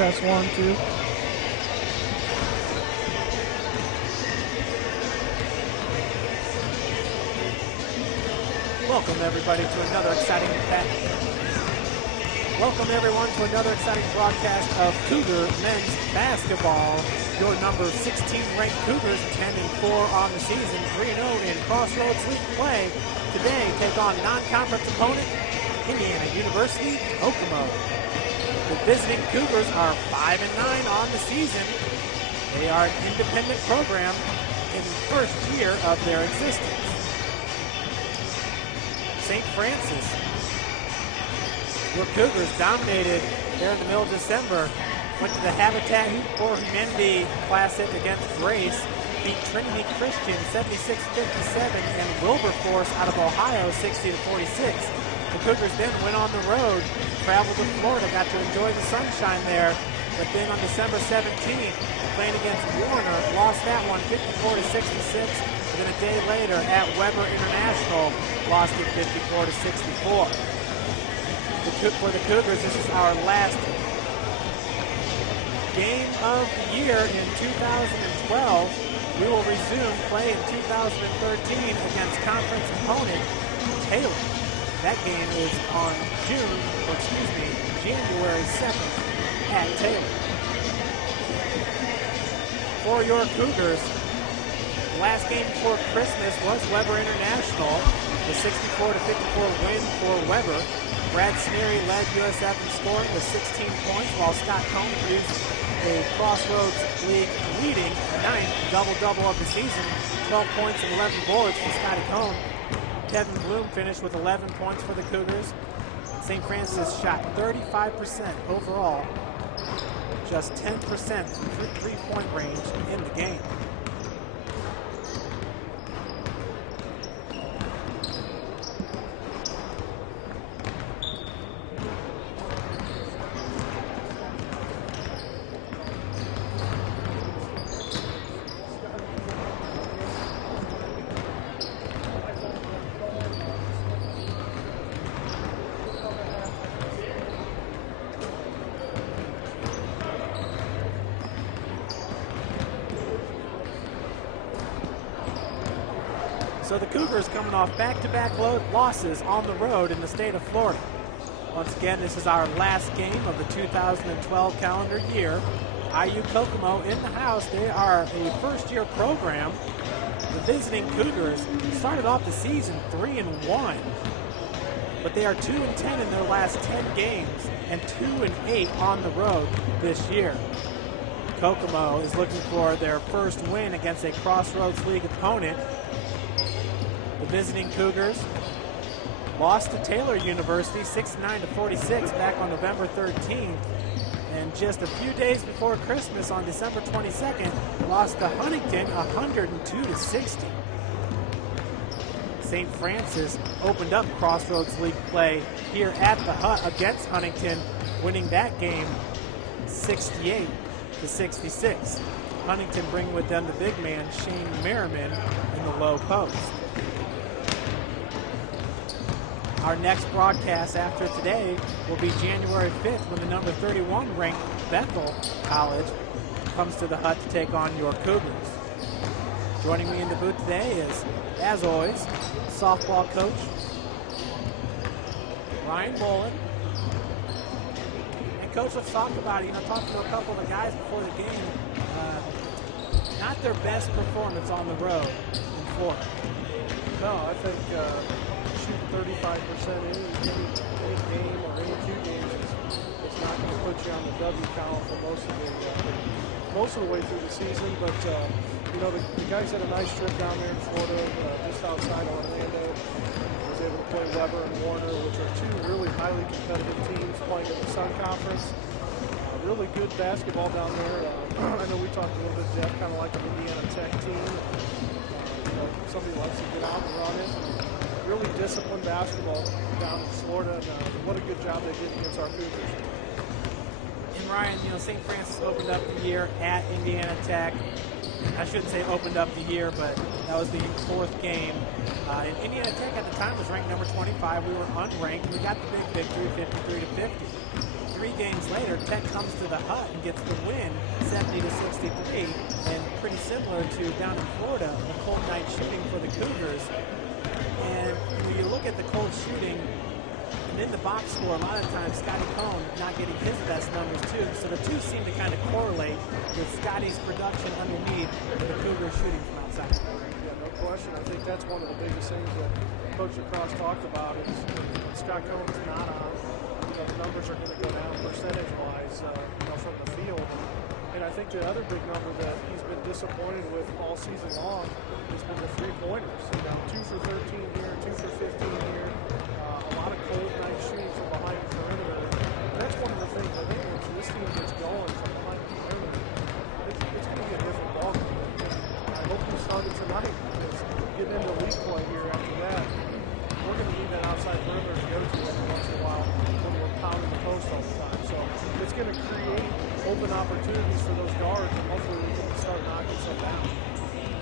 test 1, 2. Welcome everybody to another exciting Welcome everyone to another exciting broadcast of Cougar men's basketball. Your number 16 ranked Cougars, 10-4 on the season, 3-0 in Crossroads League play. Today take on non-conference opponent Indiana University Kokomo. The visiting Cougars are 5-9 on the season. They are an independent program in the first year of their existence. St. Francis, your Cougars dominated there in the middle of December, went to the Habitat for Humanity Classic against Grace, beat Trinity Christian 76-57 and Wilberforce out of Ohio 60-46. The Cougars then went on the road, traveled to Florida, got to enjoy the sunshine there, but then on December 17th, playing against Warner, lost that one 54-66. And then a day later at Weber International, lost it 54-64. For the Cougars, this is our last game of the year in 2012. We will resume play in 2013 against conference opponent Taylor. That game is on January 2nd at Taylor. For your Cougars, last game before Christmas was Weber International, the 64-54 win for Weber. Brad Sneary led USF in scoring with 16 points, while Scott Cohn produced a Crossroads League leading 9th double-double of the season, 12 points and 11 boards for Scotty Cohn. Kevin Bloom finished with 11 points for the Cougars. St. Francis shot 35% overall, just 10% from three-point range in the game. So the Cougars coming off back-to-back losses on the road in the state of Florida. Once again, this is our last game of the 2012 calendar year. IU Kokomo in the house. They are a first-year program. The visiting Cougars started off the season 3-1, but they are 2-10 in their last 10 games and 2-8 on the road this year. Kokomo is looking for their first win against a Crossroads League opponent. The visiting Cougars lost to Taylor University 69-46 back on November 13th. And just a few days before Christmas on December 22nd, lost to Huntington 102-60. St. Francis opened up Crossroads League play here at the Hut against Huntington, winning that game 68-66. Huntington bringing with them the big man, Shane Merriman, in the low post. Our next broadcast after today will be January 5th when the number 31 ranked Bethel College comes to the Hut to take on your Cougars. Joining me in the booth today is, as always, softball coach Ryan Mullen. And coach, let's talk about it. Talking to a couple of the guys before the game, not their best performance on the road in Florida. No, I think 35% in any game or any two games is not going to put you on the W column for most of the way through the season. But the guys had a nice trip down there in Florida, just outside of Orlando. Was able to play Weber and Warner, which are two really highly competitive teams playing in the Sun Conference. Really good basketball down there. I know we talked a little bit, Jeff, kind of like an Indiana Tech team. Somebody likes to get out and run it. Really disciplined basketball down in Florida, and what a good job they did against our Cougars. And Ryan, St. Francis opened up the year at Indiana Tech. I shouldn't say opened up the year, but that was the fourth game. And Indiana Tech at the time was ranked number 25. We were unranked. We got the big victory, 53-50. 3 games later, Tech comes to the Hut and gets the win, 70-63, and pretty similar to down in Florida, a cold night shooting for the Cougars. And when you look at the cold shooting, and in the box score, a lot of times Scotty Cohn not getting his best numbers too. So the two seem to kind of correlate with Scotty's production underneath and the Cougars shooting from outside. Yeah, no question. I think that's one of the biggest things that Coach Lacrosse talked about is Scott Cohn is not on. The numbers are going to go down percentage-wise from the field. And I think the other big number that he's been disappointed with all season long has been the three-pointers. 2 for 13 here, 2 for 15 here. A lot of cold night shooting from behind the perimeter. And that's one of the things I think once this team gets going from behind the perimeter, it's going to be a different ballgame. I hope we saw it tonight because getting into league play here after that, we're going to need that outside perimeter to go to every once in a while when we're pounding the post all the time. So it's going to create open opportunities for those guards, and hopefully we can start knocking some down.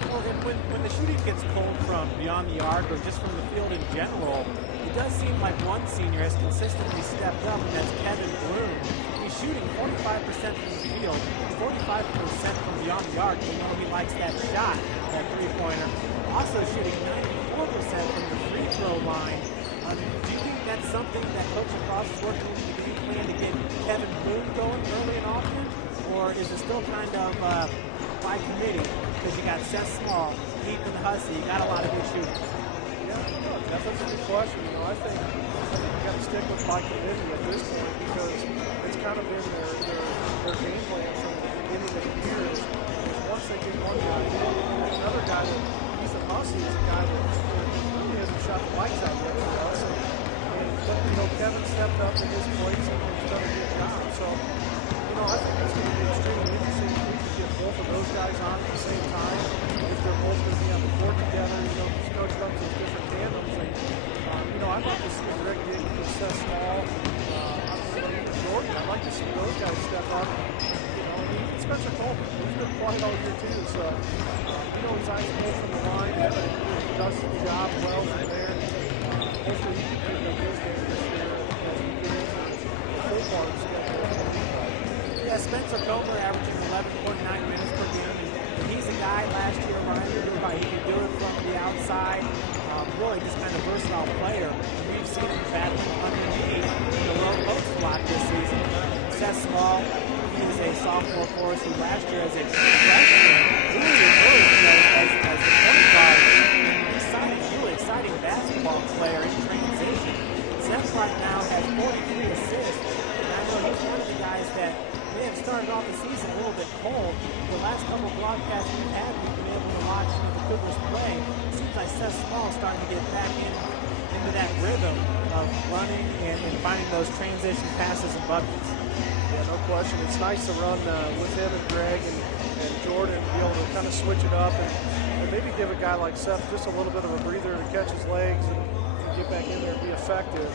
Well, and when the shooting gets cold from beyond the arc or just from the field in general, it does seem like one senior has consistently stepped up, and that's Kevin Bloom. He's shooting 45% from the field, 45% from beyond the arc. You know he likes that shot, that three-pointer. Also shooting 94% from the free throw line. Do you think that's something that Coach Lacrosse is working with the game plan to get Kevin Bloom going early and often? Or is it still kind of by committee? Because you got Seth Small, Ethan Hussey, you got a lot of good shooting. Yeah, that's a good question. I think you got to stick with by committee at this point because it's kind of been their game plan from the beginning of the year. Is once they get one guy, another guy that Ethan Hussey is a guy that really hasn't shot the lights out yet for us. But Kevin stepped up in his place and he's done a good job. So, I think it's going to be extremely interesting if we can get both of those guys on at the same time. If they're both going to be on the court together, because Coach runs those different tandems. And, I'd like to see Rick Dickey and Seth Small, even Jordan. I'd like to see those guys step up. And Spencer Coleman, he's been quiet all year too. So, he's eyes full from the line. He does the job well from there. Hopefully he can pick up his game this year as we get into the full part of the schedule. Yeah, Spencer Copeland averaging 11.9 minutes per game. And he's a guy last year, Ryan, he can do it from the outside. Really just kind of versatile player. We've seen him battling underneath the low post block this season. Seth Small, he is a sophomore for us who last year as a freshman really emerged as a point guard. Really exciting basketball player in transition. Seth right now has 43 assists. And I know he's one of the guys that may have started off the season a little bit cold. The last couple broadcasts we've had, we've been able to watch the Cougars play. It seems like Seth Small is starting to get back into that rhythm of running and finding those transition passes and buckets. Yeah, no question. It's nice to run with him and Greg and Jordan to be able to kind of switch it up and maybe give a guy like Seth just a little bit of a breather to catch his legs and get back in there and be effective.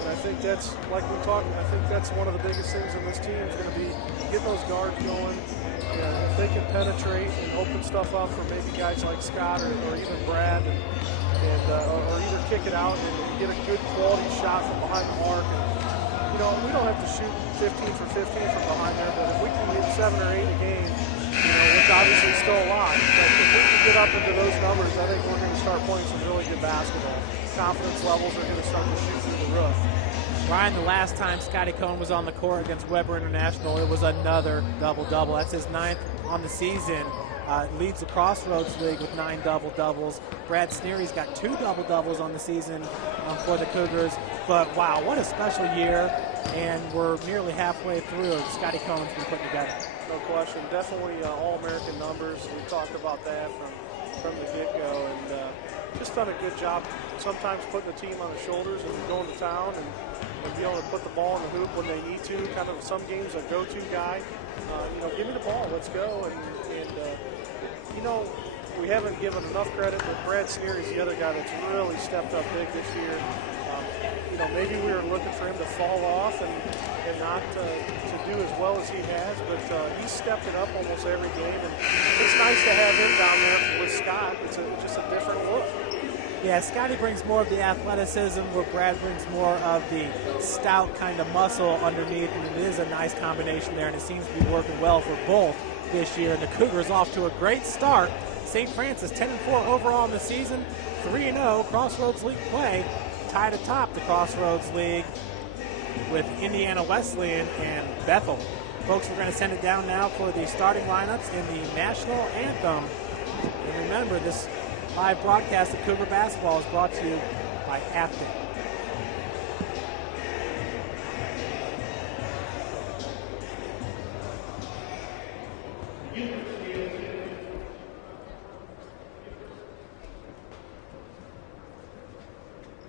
And I think that's, like we talked, I think that's one of the biggest things in this team is going to be getting those guards going. If they can penetrate and open stuff up for maybe guys like Scott or even Brad or either kick it out and get a good quality shot from behind the arc. And, we don't have to shoot 15 for 15 from behind there, but if we can get 7 or 8 a game, which obviously is still a lot, but if we can get up into those numbers, I think we're going to start playing some really good basketball. Confidence levels are going to start to shoot through the roof. Ryan, the last time Scotty Cohn was on the court against Weber International, it was another double-double. That's his 9th on the season. Leads the Crossroads League with 9 double-doubles. Brad Sneery's got 2 double-doubles on the season for the Cougars. But, wow, what a special year. And we're nearly halfway through. Scotty Cohn's been putting together. No question. Definitely All-American numbers. We talked about that from the get-go. And just done a good job sometimes putting the team on his shoulders and going to town and be able to put the ball in the hoop when they need to. Kind of some games a go-to guy. Give me the ball. Let's go. And we haven't given enough credit, but Brad Sneery is the other guy that's really stepped up big this year. Maybe we were looking for him to fall off and not to do as well as he has, but he's stepped it up almost every game, and it's nice to have him down there with Scott. It's just a different look. Yeah, Scotty brings more of the athleticism, where Brad brings more of the stout kind of muscle underneath, and it is a nice combination there, and it seems to be working well for both this year. And the Cougars off to a great start. St. Francis 10-4 overall in the season, 3-0 Crossroads League play, tied atop the Crossroads League with Indiana Wesleyan and Bethel. Folks, we're going to send it down now for the starting lineups in the national anthem. And remember, this live broadcast of Cougar basketball is brought to you by Afton.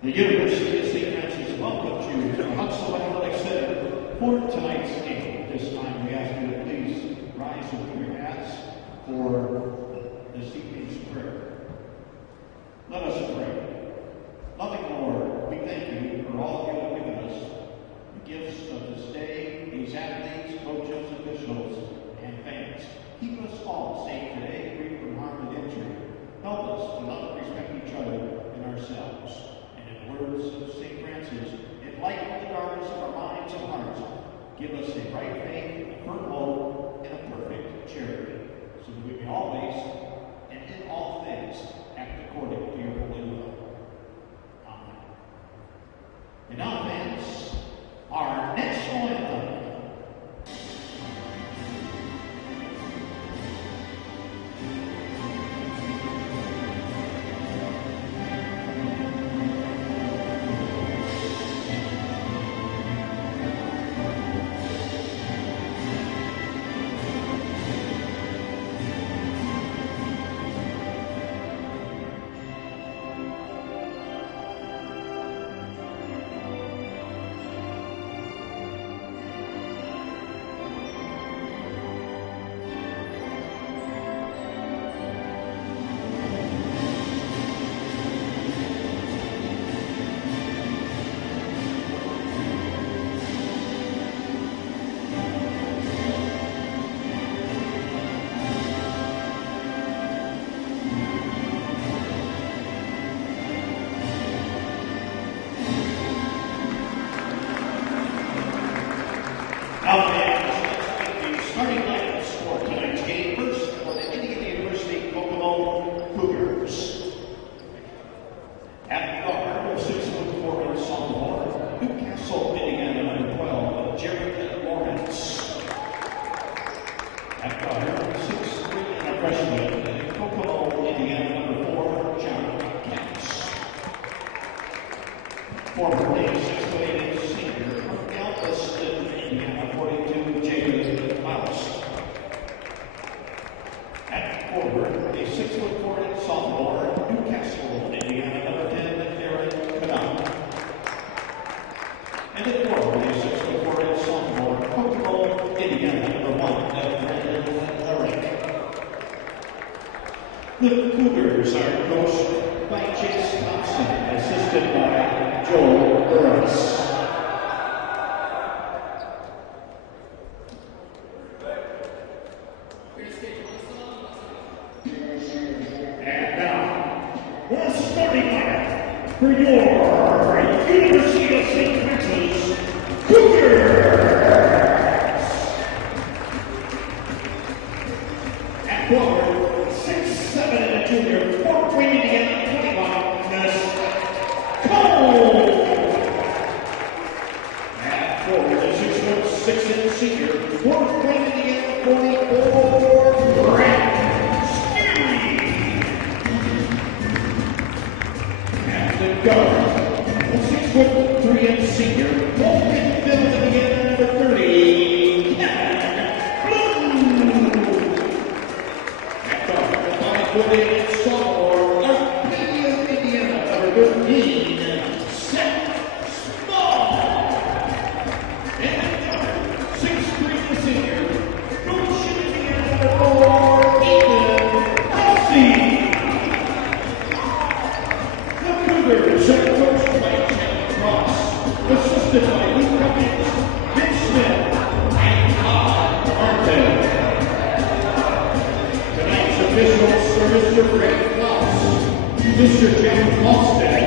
The University of St. Francis welcomes you to the Huxell Athletic Center for tonight's game. This time we ask you to please rise and put your hats for this evening's prayer. Let us pray. Loving Lord, we thank you for all you have given us, the gifts of this day, these athletes, coaches, officials, and fans. Keep us all safe today, free from harm and injury. Help us to love and respect each other and ourselves. Words of St. Francis, enlighten the darkness of our minds and hearts. Give us a right faith, a firm hope, and a perfect charity, so that we may always and in all things act according to your holy will. Amen. And now, fans, our national anthem. Now, fans, the starting lineups for tonight's game. First, for the Indiana University Kokomo Cougars. At guard, 6'4" in sophomore, Newcastle, Indiana, number 12, Jared Lawrence. At guard, 6'3" and a freshman, Kokomo, Indiana, number 4, John Katz. Formerly 6'8" senior from Galveston, Indiana, 42, Jacob Mouse. At forward, a 6'4" sophomore, Newcastle, Indiana, number 10, Aaron Kadam. And at forward, a 6'4" sophomore, Kokomo, Indiana, number 1, Brandon Larrick. The Cougars are coached by Chase Thompson, assisted by Joel Burris. And now, the starting lineup for your University of St. Francis Cougars. At forward, 6'7" and a junior, Fort Wayne, Indiana, 21, Miss Cole. At forward, a 6'6" and senior, Fort Wayne, Indiana, 44, Brandon. Guard, a 6'3" and senior, Vulcanville, Indiana, number 30, Kevin Blue. At guard, a 5'8" and sophomore, Arcadia, Indiana, number 13, Seth Small. And at guard, 6'3" and senior, Goshen, Indiana, number 4, Ethan Kelsey. Cougars are coached by Chad Cross, assisted by Luke Cummings, Mitch Smith, and Todd Martin. Tonight's officials are Mr. Greg Klaus, Mr. Jeff Halstead,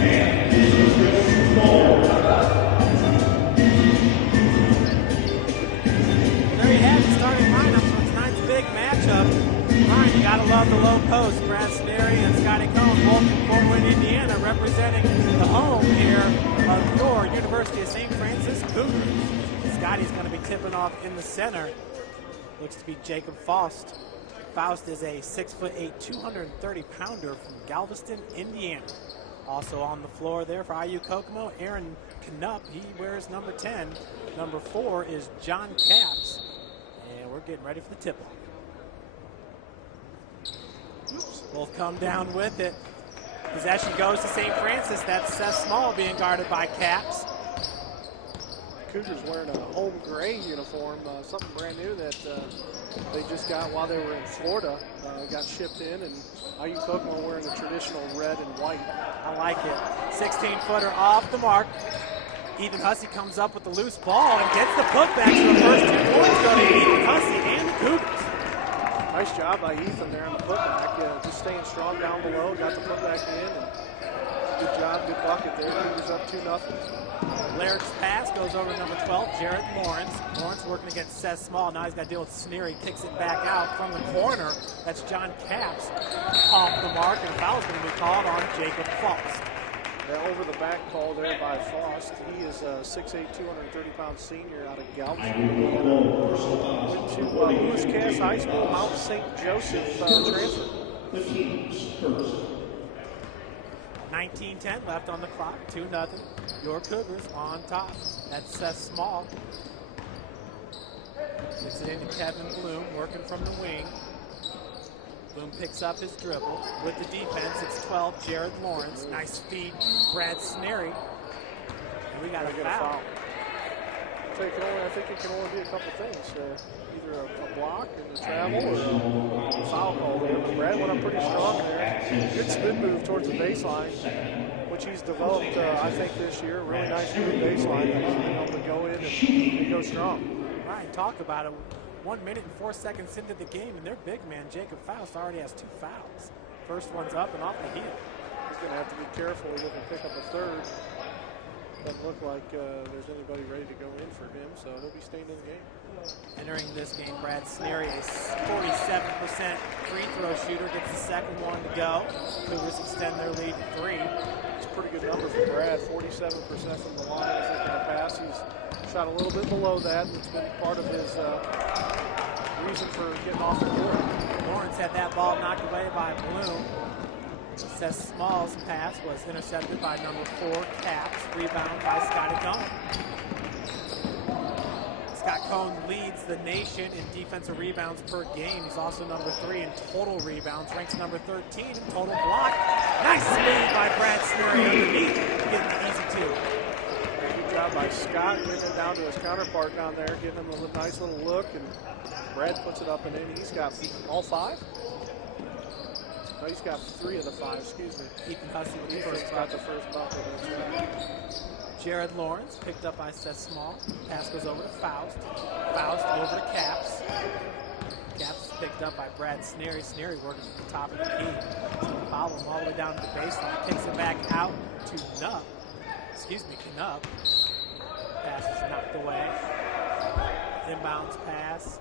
and Mr. Chris Fuller. There you have it, starting lineups for tonight's big matchup. Ryan, you gotta love the low post. Brad Sneary and Scotty Cohn, both from Fort Wayne, Indiana, representing the home here of your University of St. Francis Cougars. Scotty's gonna be tipping off in the center. Looks to be Jacob Faust. Faust is a 6'8", 230-pounder from Galveston, Indiana. Also on the floor there for IU Kokomo, Aaron Knupp. He wears number 10. Number 4 is John Capps. And we're getting ready for the tip-off. Both come down with it. Possession goes to St. Francis. That's Seth Small being guarded by Capps. Cougars wearing a home gray uniform, something brand new that they just got while they were in Florida. Got shipped in, and IU Kokomo wearing a traditional red and white. I like it. 16-footer off the mark. Ethan Hussey comes up with the loose ball and gets the putback. So the first 2 points go to Ethan Hussey and the Cougars. Nice job by Ethan there on the putback. Just staying strong down below, got the putback in, and good job, good bucket there. Cougars up 2-0. Laird's pass goes over to number 12, Jared Lawrence. Lawrence working against Seth Small. Now he's got to deal with Sneary. Kicks it back out from the corner. That's John Capps off the mark, and a foul's going to be called on Jacob Faust. Over the back call there by Faust. He is a 6'8", 230-pound senior out of Galveston. Went to Lewis Cass High School, Mount St. Joseph transfer. 19-10 left on the clock, 2-0. Your Cougars on top. That's Seth Small. Gets it into Kevin Bloom, working from the wing. Bloom picks up his dribble. With the defense, it's 12, Jared Lawrence. Nice feed, Brad Sneary. And we got a foul. I think it can only be a couple things. Either a block in the travel or a foul call there. But Brad went up pretty strong there. Good spin move towards the baseline, which he's developed, I think, this year. Really nice move baseline. He's been able to go in and go strong. Ryan, talk about it. 1 minute and 4 seconds into the game, and their big man, Jacob Faust, already has 2 fouls. First one's up and off the heel. He's going to have to be careful. He's looking to pick up a third. Doesn't look like there's anybody ready to go in for him, so he'll be staying in the game. Entering this game, Brad Sneary, a 47% free throw shooter, gets the second one to go. Cougars extend their lead to 3. It's a pretty good number for Brad, 47% from the line. I think in the past he's shot a little bit below that, and it's been part of his reason for getting off the court. Lawrence had that ball knocked away by Bloom. Seth Small's pass was intercepted by number 4, Capps. Rebound by Scotty Cohn. Scott Cohn leads the nation in defensive rebounds per game. He's also number 3 in total rebounds. Ranks number 13 in total block. Nice lead by Brad Sneary underneath, getting the easy 2. Good job by Scott, getting it down to his counterpart down there, giving him a nice little look, and Brad puts it up and in. He's got all 5. No, he's got 3 of the 5, excuse me. Ethan Hussey with the first got the first bucket. Jared Lawrence picked up by Seth Small. Pass goes over to Faust. Faust over to Capps. Capps picked up by Brad Sneary. Sneary working at the top of the key. Follow him all the way down to the baseline. Kicks it back out to Knupp. Knupp. Pass is knocked away. Inbounds pass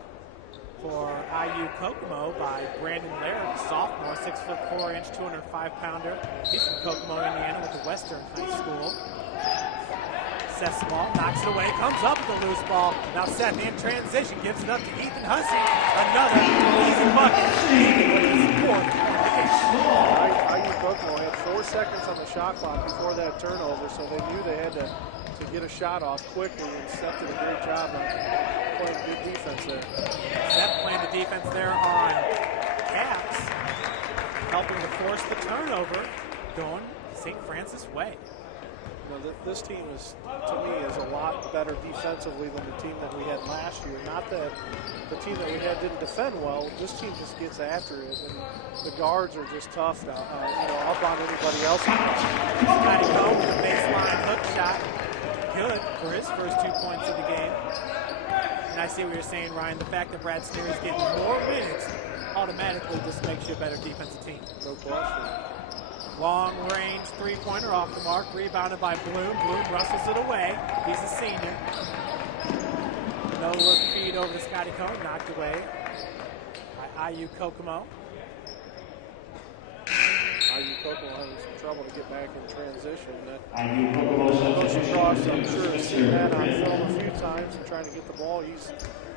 for IU Kokomo by Brandon Laird, sophomore, 6'4", 205-pounder. He's from Kokomo, Indiana, with the Western High School. Seth Small knocks it away, comes up with the loose ball. Now Seth in transition, gives it up to Ethan Hussey. Another easy bucket. Ethan with his 4th of the game. IU Kokomo had 4 seconds on the shot clock before that turnover, so they knew they had to get a shot off quickly, and Seth did a great job on playing good defense there. Seth playing the defense there on Capps, helping to force the turnover, going St. Francis way. You know, this team is, to me, is a lot better defensively than the team that we had last year. Not that the team that we had didn't defend well. This team just gets after it, and the guards are just tough now, up on anybody else. Scotty Cohn with a baseline hook shot. Good for his first 2 points of the game. And I see what you're saying, Ryan. The fact that Brad Sneary is getting more minutes automatically just makes you a better defensive team. No question. Long range three-pointer off the mark, rebounded by Bloom. Bloom wrestles it away. He's a senior. No look feed over to Scotty Cohn, knocked away by IU Kokomo. IU Kokomo having some trouble to get back in transition. IU Kokomo Coach Cross, I'm sure, has seen that on film a few times and trying to get the ball. He's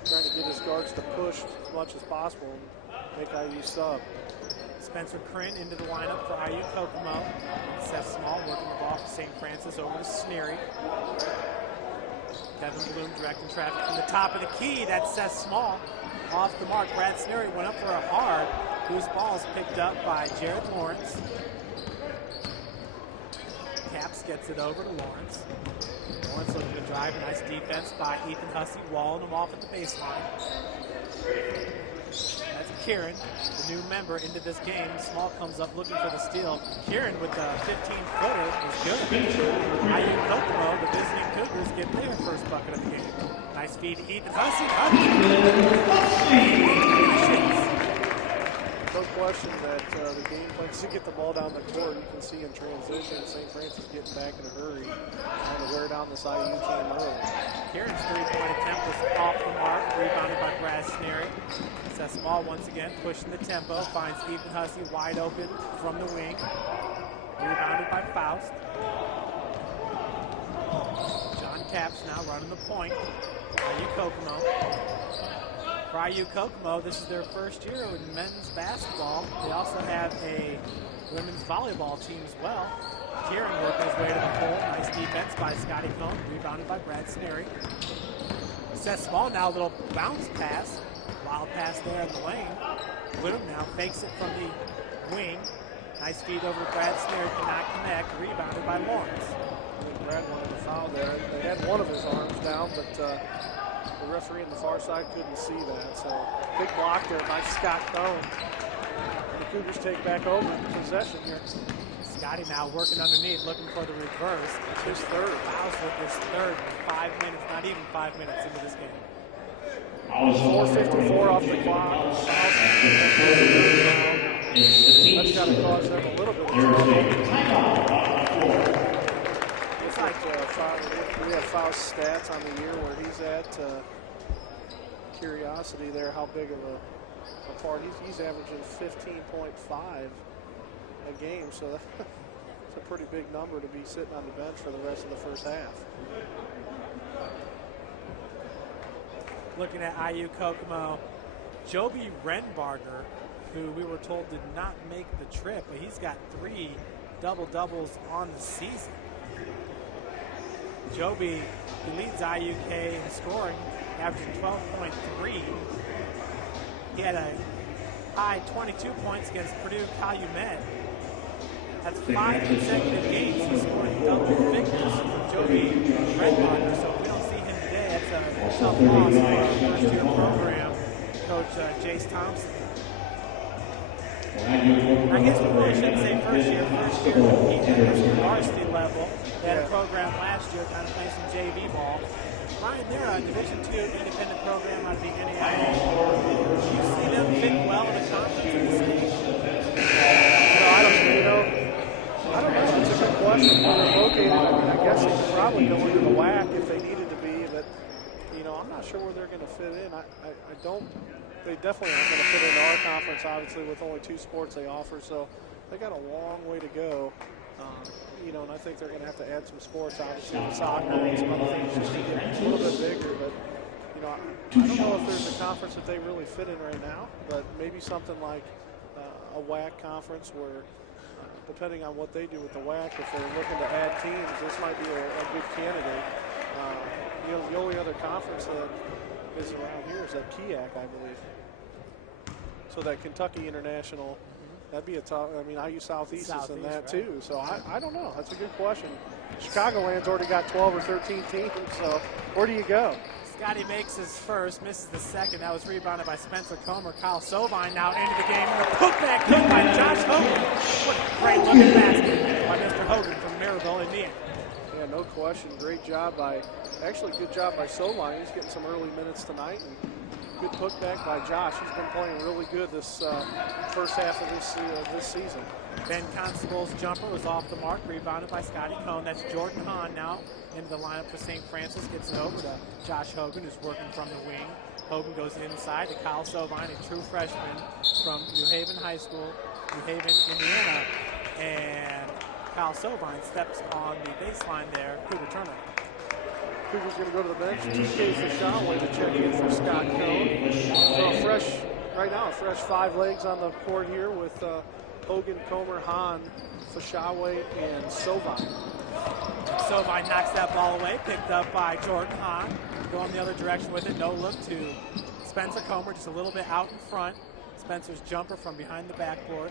trying to get his guards to push as much as possible and make IU sub. Spencer Crin into the lineup for IU Kokomo. Seth Small working the ball for St. Francis over to Sneary. Kevin Bloom directing traffic from the top of the key. That's Seth Small. Off the mark, Brad Sneary went up for a hard. Whose ball is picked up by Jared Lawrence. Caps gets it over to Lawrence. Lawrence looking to drive. Nice defense by Ethan Hussey, walling him off at the baseline. That's Kieran, the new member into this game. Small comes up looking for the steal. Kieran with the 15-footer is good. IU Kokomo, the visiting Cougars, get their first bucket of the game. Nice feed to Ethan Hussey. No question that the game plan to get the ball down the court. You can see in transition, St. Francis getting back in a hurry, trying to wear down this IU team early. Kieran's three-point attempt was off the mark, rebounded by Brad Sneary. Seth Small once again pushing the tempo, finds Ethan Hussey wide open from the wing. Rebounded by Faust. John Capps now running the point. IU Kokomo. For IU Kokomo, this is their first year in men's basketball. They also have a women's volleyball team as well. Kieran working his way to the hole. Nice defense by Scotty Cohn, rebounded by Brad Sneary. Seth Small now a little bounce pass. Wild pass there in the lane. Bloom now fakes it from the wing. Nice feed over to Brad Sneary, cannot connect. Rebounded by Lawrence. I think Brad wanted to foul there. They had one of his arms down, but the referee on the far side couldn't see that. So big block there by Scott Cohn. The Cougars take back over possession here. Scotty now working underneath, looking for the reverse. It's his third. Fouls with his third in 5 minutes, not even 5 minutes into this game. 4:54 off the clock. That's got to cause them a little bit of trouble. Looks like we have Faust's stats on the year where he's at. Curiosity there, how big of a part. He's averaging 15.5 a game, so that's a pretty big number to be sitting on the bench for the rest of the first half. Looking at IU Kokomo, Joby Renbarger, who we were told did not make the trip, but he's got 3 double-doubles on the season. Joby, he leads IUK in scoring, averaging 12.3. He had a high 22 points against Purdue Calumet. That's 5 consecutive games he's scoring double figures from Joby Renbarger. So if we don't see him today, that's a tough loss for our first-year program, Coach Jace Thompson. I guess we really shouldn't say first year competing at the varsity level. They had a program last year kind of playing some JV ball. Ryan, they're a Division II independent program out of the NAIA. Do you see them fit well in a conference in the state? I don't know. It's a good question. Where they're located, I guess they could probably go into the WAC if they needed to be, but I'm not sure where they're going to fit in. I don't. They definitely aren't going to fit into our conference, obviously, with only 2 sports they offer. So they got a long way to go. And I think they're going to have to add some sports, obviously, with soccer and some other things just to get a little bit bigger. But, I don't know if there's a conference that they really fit in right now, but maybe something like a WAC conference where, depending on what they do with the WAC, if they're looking to add teams, this might be a good candidate. The only other conference that is around here is that KIAC, I believe. So that Kentucky International, that'd be a tough. IU Southeast is in that too. So I don't know. That's a good question. Chicagoland's already got 12 or 13 teams. So where do you go? Scotty makes his first, misses the second. That was rebounded by Spencer Comer. Kyle Sovine now into the game. And the putback good by Josh Hogan. What a great looking basket by Mr. Hogan from Maryville, Indiana. Yeah, no question. Great job by, actually good job by Sovine. He's getting some early minutes tonight. And Good putback by Josh. He's been playing really good this first half of this season. Ben Constable's jumper was off the mark, rebounded by Scotty Cohn. That's Jordan Hahn now into the lineup for St. Francis. Gets it over to Josh Hogan, who's working from the wing. Hogan goes inside to Kyle Sovine, a true freshman from New Haven High School, New Haven, Indiana. And Kyle Sovine steps on the baseline there. Cougar turnover. Cougar's going to go to the bench. TK Fashaway to check in for Scott Cohn. So right now, a fresh 5 legs on the court here with Hogan, Comer, Hahn, Fashaway, and Sovine. Sovine knocks that ball away, picked up by Jordan Hahn. Going the other direction with it, no look to Spencer Comer, just a little bit out in front. Spencer's jumper from behind the backboard.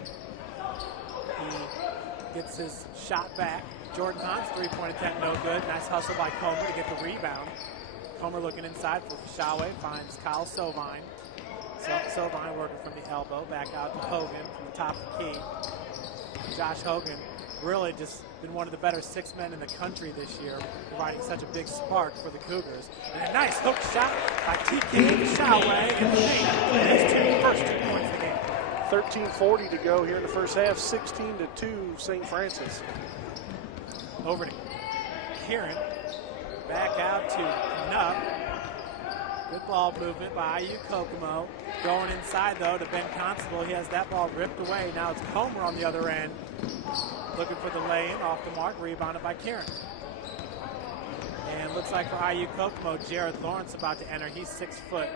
He gets his shot back. Jordan Hahn's three-point attempt, no good. Nice hustle by Comer to get the rebound. Comer looking inside for Fashaway, finds Kyle Sovine. Sovine working from the elbow, back out to Hogan from the top of the key. Josh Hogan really just been one of the better 6 men in the country this year, providing such a big spark for the Cougars. And a nice hook shot by TK Fashaway in the paint. His first 2 points of the game. 13:40 to go here in the first half, 16-2 St. Francis. Over to Kieran, back out to Nupp. Good ball movement by IU Kokomo. Going inside, though, to Ben Constable. He has that ball ripped away. Now it's Comer on the other end. Looking for the lay-in, off the mark, rebounded by Kieran. And looks like for IU Kokomo, Jared Lawrence about to enter. He's 6 foot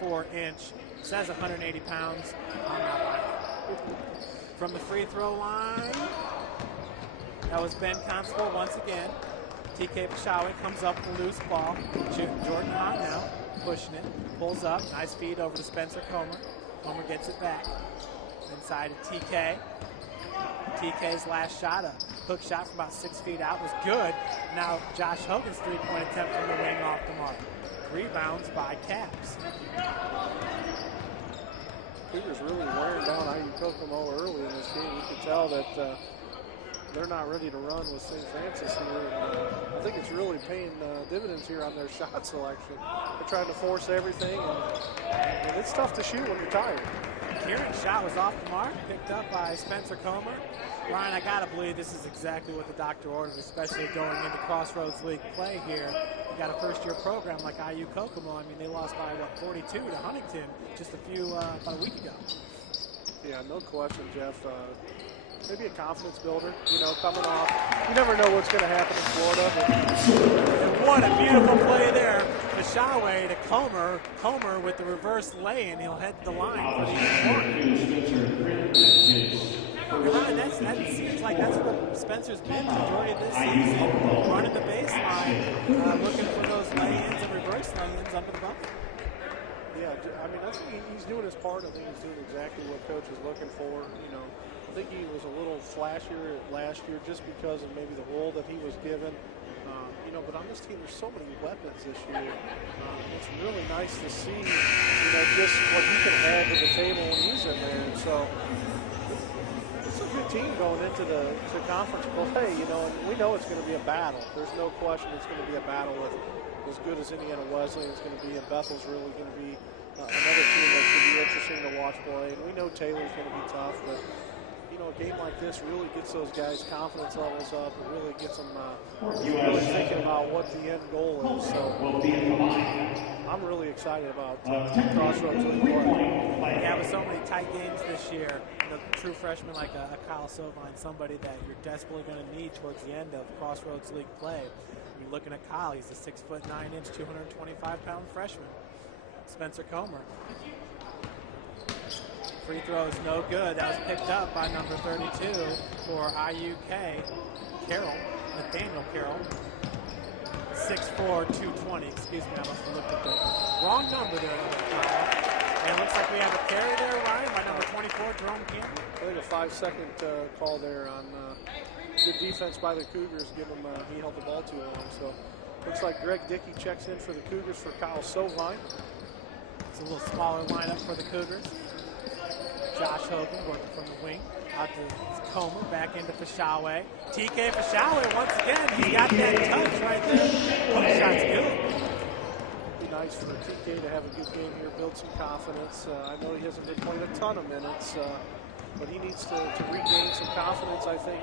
4 inch. Says 180 pounds on that line. From the free throw line, that was Ben Constable once again. TK Fashaway comes up with a loose ball. Jordan Hahn now, pushing it, pulls up, nice feed over to Spencer Comer. Comer gets it back. Inside to TK. TK's last shot, a hook shot from about 6 feet out, was good. Now Josh Hogan's three-point attempt from the wing off the mark. Rebounds by Caps. Cougars really wearing down IU Kokomo early in this game. You can tell that they're not ready to run with St. Francis here. And, I think it's really paying dividends here on their shot selection. They're trying to force everything, and it's tough to shoot when you're tired. Kieran's shot was off the mark, picked up by Spencer Comer. Ryan, I gotta believe this is exactly what the doctor ordered, especially going into Crossroads League play here. You got a first-year program like IU Kokomo. I mean, they lost by, 42 to Huntington just about a week ago. Yeah, no question, Jeff. Maybe a confidence builder, coming off. You never know what's going to happen in Florida. And what a beautiful play there. Fashaway to Comer. Comer with the reverse lay, and he'll head to the line for the Ryan, that seems like that's what Spencer's been the majority of this season. Running the baseline, looking for those lay-ins and reverse lay-ins under the bucket. Yeah, I mean, he's doing his part. I think he's doing exactly what coach is looking for. I think he was a little flashier last year just because of maybe the role that he was given. But on this team, there's so many weapons this year. It's really nice to see, just what he can add to the table when he's in there. And so it's a good team going into the conference play, and we know it's going to be a battle. There's no question it's going to be a battle with as good as Indiana Wesleyan is going to be, and Bethel's really going to be another team that's going to be interesting to watch play. And we know Taylor's going to be tough, but a game like this really gets those guys' confidence levels up and really gets them really thinking about what the end goal is. So I'm really excited about Crossroads League play. Yeah, with so many tight games this year, the true freshman like a Kyle Sovine, somebody that you're desperately going to need towards the end of Crossroads League play. You're looking at Kyle, he's a 6 foot 9 inch, 225-pound freshman. Spencer Comer. Free throw is no good. That was picked up by number 32 for IUK, Nathaniel Carroll. 6'4", 220. Excuse me, I must have looked at the wrong number there. And it looks like we have a carry there, Ryan, by number 24, Jerome Campbell. I think a 5-second call there on good defense by the Cougars. He held the ball too long. So looks like Greg Dickey checks in for the Cougars for Kyle Sovine. It's a little smaller lineup for the Cougars. Josh Hogan working from the wing. Out to Comer, back into Fashaway. TK Fashaway once again. He's got that touch right there. Shot's good. be nice for TK to have a good game here, build some confidence. I know he hasn't been playing a ton of minutes, but he needs to regain some confidence, I think,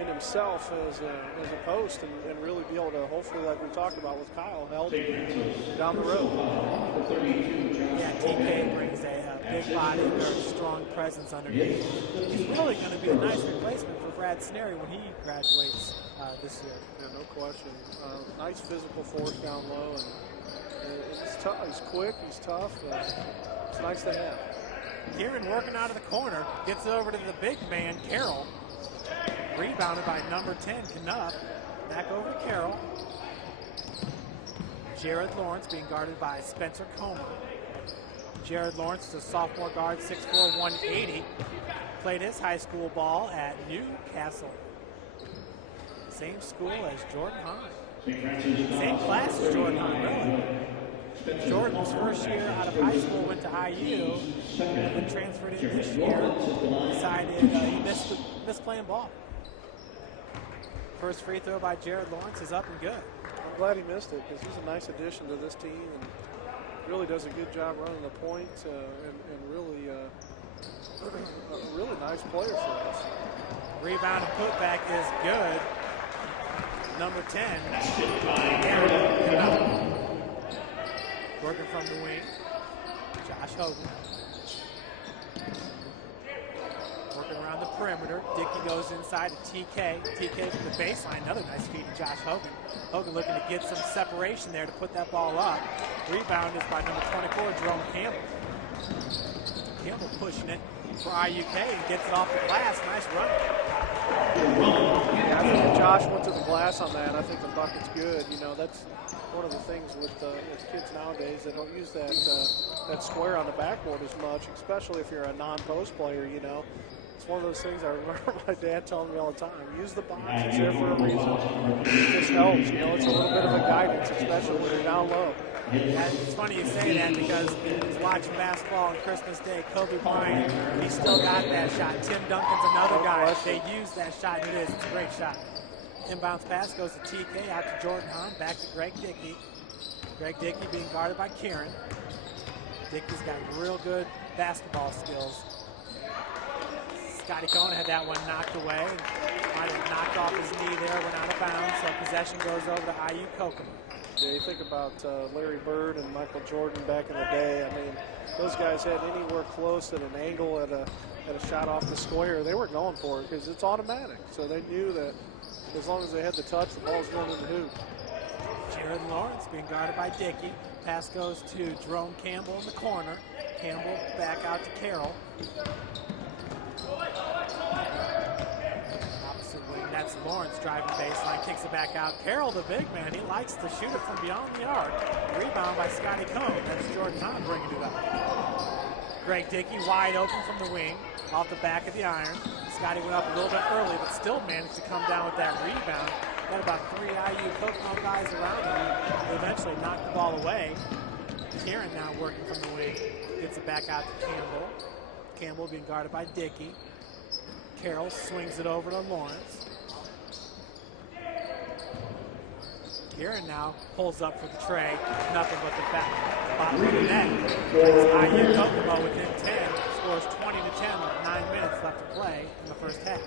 in himself as a post and really be able to, hopefully, like we talked about with Kyle, help down the road. Yeah, TK brings a big body, very strong presence underneath. He's really going to be a nice replacement for Brad Snary when he graduates this year. Yeah, no question. Nice physical force down low, and he's tough. He's quick. He's tough. It's nice to have. Kieran working out of the corner, gets it over to the big man, Carroll. Rebounded by number 10, Knupp. Back over to Carroll. Jared Lawrence being guarded by Spencer Comer. Jared Lawrence is a sophomore guard, 6'4", 180. Played his high school ball at Newcastle. Same school as Jordan Hahn. Same class as Jordan Hahn, really. Jordan's first year out of high school went to IU, and then transferred in this year. Decided he missed playing ball. First free throw by Jared Lawrence is up and good. I'm glad he missed it because he's a nice addition to this team and really does a good job running the point and really a really nice player for us. Rebound and putback is good. Number 10, working from the wing, Josh Hogan. Working around the perimeter. Dickey goes inside to TK. TK from the baseline. Another nice feed to Josh Hogan. Hogan looking to get some separation there to put that ball up. Rebound is by number 24, Jerome Campbell. Campbell pushing it for IUK and gets it off the glass. Nice run. Yeah, I think if Josh went to the glass on that, I think the bucket's good. You know, that's one of the things with kids nowadays. They don't use that square on the backboard as much, especially if you're a non-post player, you know. It's one of those things I remember my dad telling me all the time. Use the box. It's there for a reason. It just helps. You know, it's a little bit of a guidance, especially when you're down low. Yeah, it's funny you say that because I was watching basketball on Christmas Day. Kobe Bryant, he still got that shot. Tim Duncan's another guy. They use that shot, and it's a great shot. Inbounds pass goes to TK, out to Jordan Hahn, back to Greg Dickey. Greg Dickey being guarded by Kieran. Dickey's got real good basketball skills. Scotty Cohn had that one knocked away. Might have knocked off his knee there, went out of bounds, so possession goes over to IU Kokomo. Yeah, you think about Larry Bird and Michael Jordan back in the day. I mean, those guys had anywhere close at an angle at a shot off the square. They weren't going for it because it's automatic. So they knew that as long as they had the touch, the ball's going in the hoop. Jared Lawrence being guarded by Dickey. Pass goes to Jerome Campbell in the corner. Campbell back out to Carroll. Opposite wing, that's Lawrence driving baseline, kicks it back out. Carroll, the big man, he likes to shoot it from beyond the arc. Rebound by Scotty Cohn. That's Jordan Hahn bringing it up. Greg Dickey wide open from the wing, off the back of the iron. Scotty went up a little bit early, but still managed to come down with that rebound. Got about 3 IU Kokomo guys around him. They eventually knocked the ball away. Kieran now working from the wing. Gets it back out to Campbell. Campbell being guarded by Dickey. Carroll swings it over to Lawrence. Kieran now pulls up for the tray. Nothing but the back bottom of the net. As IU Kokomo within 10 scores 20-10 with 9 minutes left to play in the first half.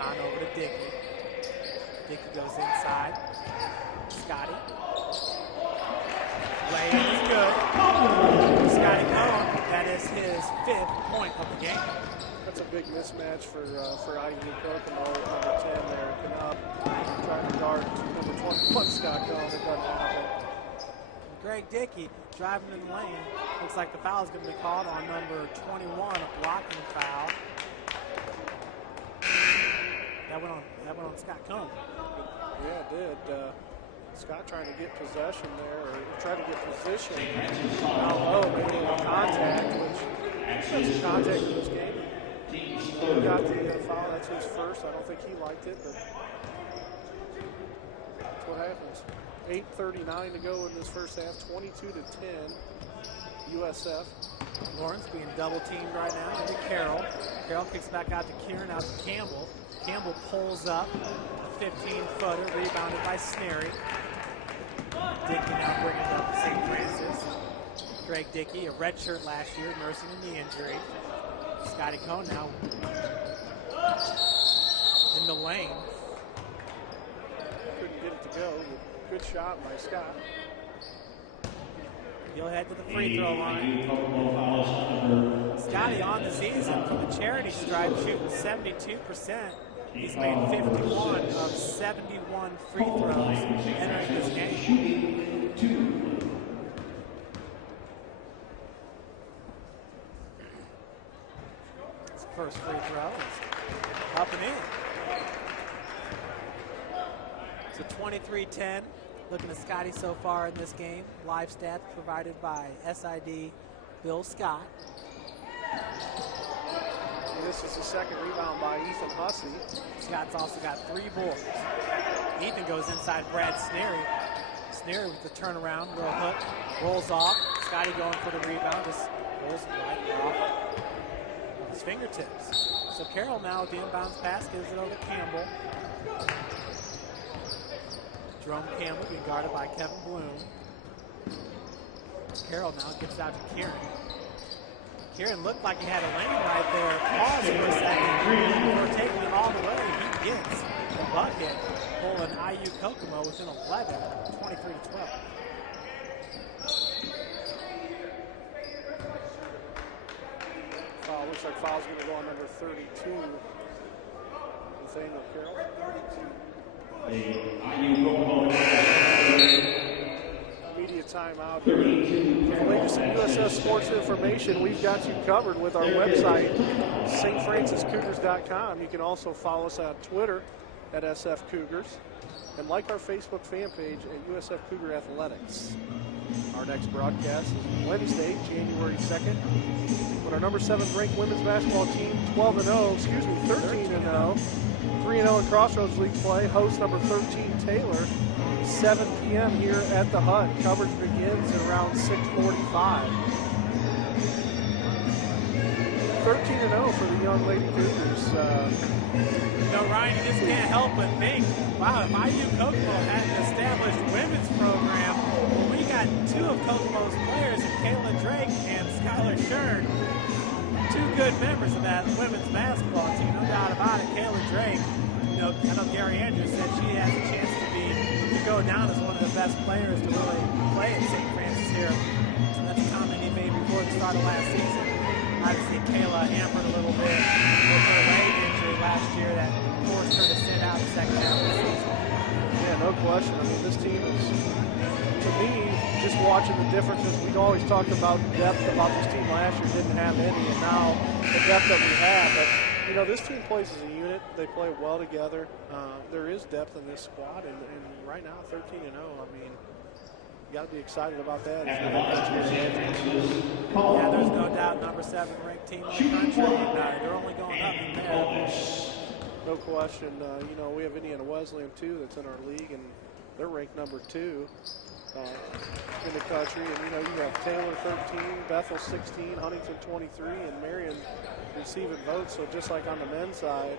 On over to Dickey. Dickey goes inside. Scotty. Layup is good. Scotty Cohn, that is his 5th point of the game. That's a big mismatch for IU Kokomo. Number 10 there, Knupp, trying to guard number 21, Scott Cohn. It doesn't happen. Greg Dickey driving in the lane. Looks like the foul is going to be called on number 21, a blocking foul. That went on Scott Cohn. Yeah, it did. Scott trying to get possession there, or try to get position down low, making contact, which is contact in this game. He got the foul. That's his first. I don't think he liked it, but that's what happens. 8:39 to go in this first half. 22-10. USF. Lawrence being double teamed right now into Carroll. Carroll kicks back out to Kieran, out to Campbell. Campbell pulls up, 15-footer, rebounded by Sneary. Dickey now bringing it up to St. Francis. Greg Dickey, a redshirt last year, nursing a knee injury. Scotty Cohn now in the lane. Couldn't get it to go. Good shot by Scott. He'll head to the free throw line. Scotty on the season from the charity stripe shooting 72%. He's made 51 of 71 free throws entering this game. His first free throw is up and in. So 23-10. Looking at Scotty so far in this game. Live stats provided by SID Bill Scott. And this is the second rebound by Ethan Hussey. Scott's also got 3 boards. Ethan goes inside Brad Sneary. Sneary with the turnaround, little hook, rolls off. Scotty going for the rebound, just rolls right off of his fingertips. So Carroll now with the inbounds pass gives it over to Campbell. Jerome Campbell being guarded by Kevin Bloom. Carroll now gets out to Kieran. Kieran looked like he had a lane right there. Pause for a second before taking it all the way. He gets the bucket, pulling IU Kokomo within 11, 23-12. Foul, looks like foul's going to go on number 32. Nathaniel Carroll. Media timeout. For the latest USF sports information, we've got you covered with our website, stfranciscougars.com. You can also follow us on Twitter at SF Cougars and like our Facebook fan page at USF Cougar Athletics. Our next broadcast is Wednesday, January 2nd, when our number 7 ranked women's basketball team, 13-0, 3-0 in Crossroads League play, host number 13 Taylor, 7 p.m. here at the Hut. Coverage begins at around 6:45. 13-0 for the young Lady Cougars. Ryan, you just can't help but think, wow, if IU Kokomo had an established women's program, well, we got 2 of Kokomo's players, Kayla Drake and Skylar Shern, 2 good members of that women's basketball team, no doubt about it. Kayla Drake, I know Gary Andrews said she has a chance to go down as one of the best players to really play at St. Francis here. So that's a comment he made before the start of last season. Obviously, Kayla hampered a little bit with her leg injury last year that forced her to sit out the second half of the season. Yeah, no question. I mean, this team is, to me, just watching the differences, we'd always talked about depth about this team last year, didn't have any, and now the depth that we have. But, this team plays as a unit. They play well together. There is depth in this squad, and right now, 13-0, I mean, you got to be excited about that. Yeah, there's no doubt number 7 ranked team in the country. They're only going up from there. No question. We have Indiana Wesleyan, too, that's in our league, and they're ranked number 2 in the country. And, you have Taylor 13, Bethel 16, Huntington 23, and Marion receiving votes. So just like on the men's side,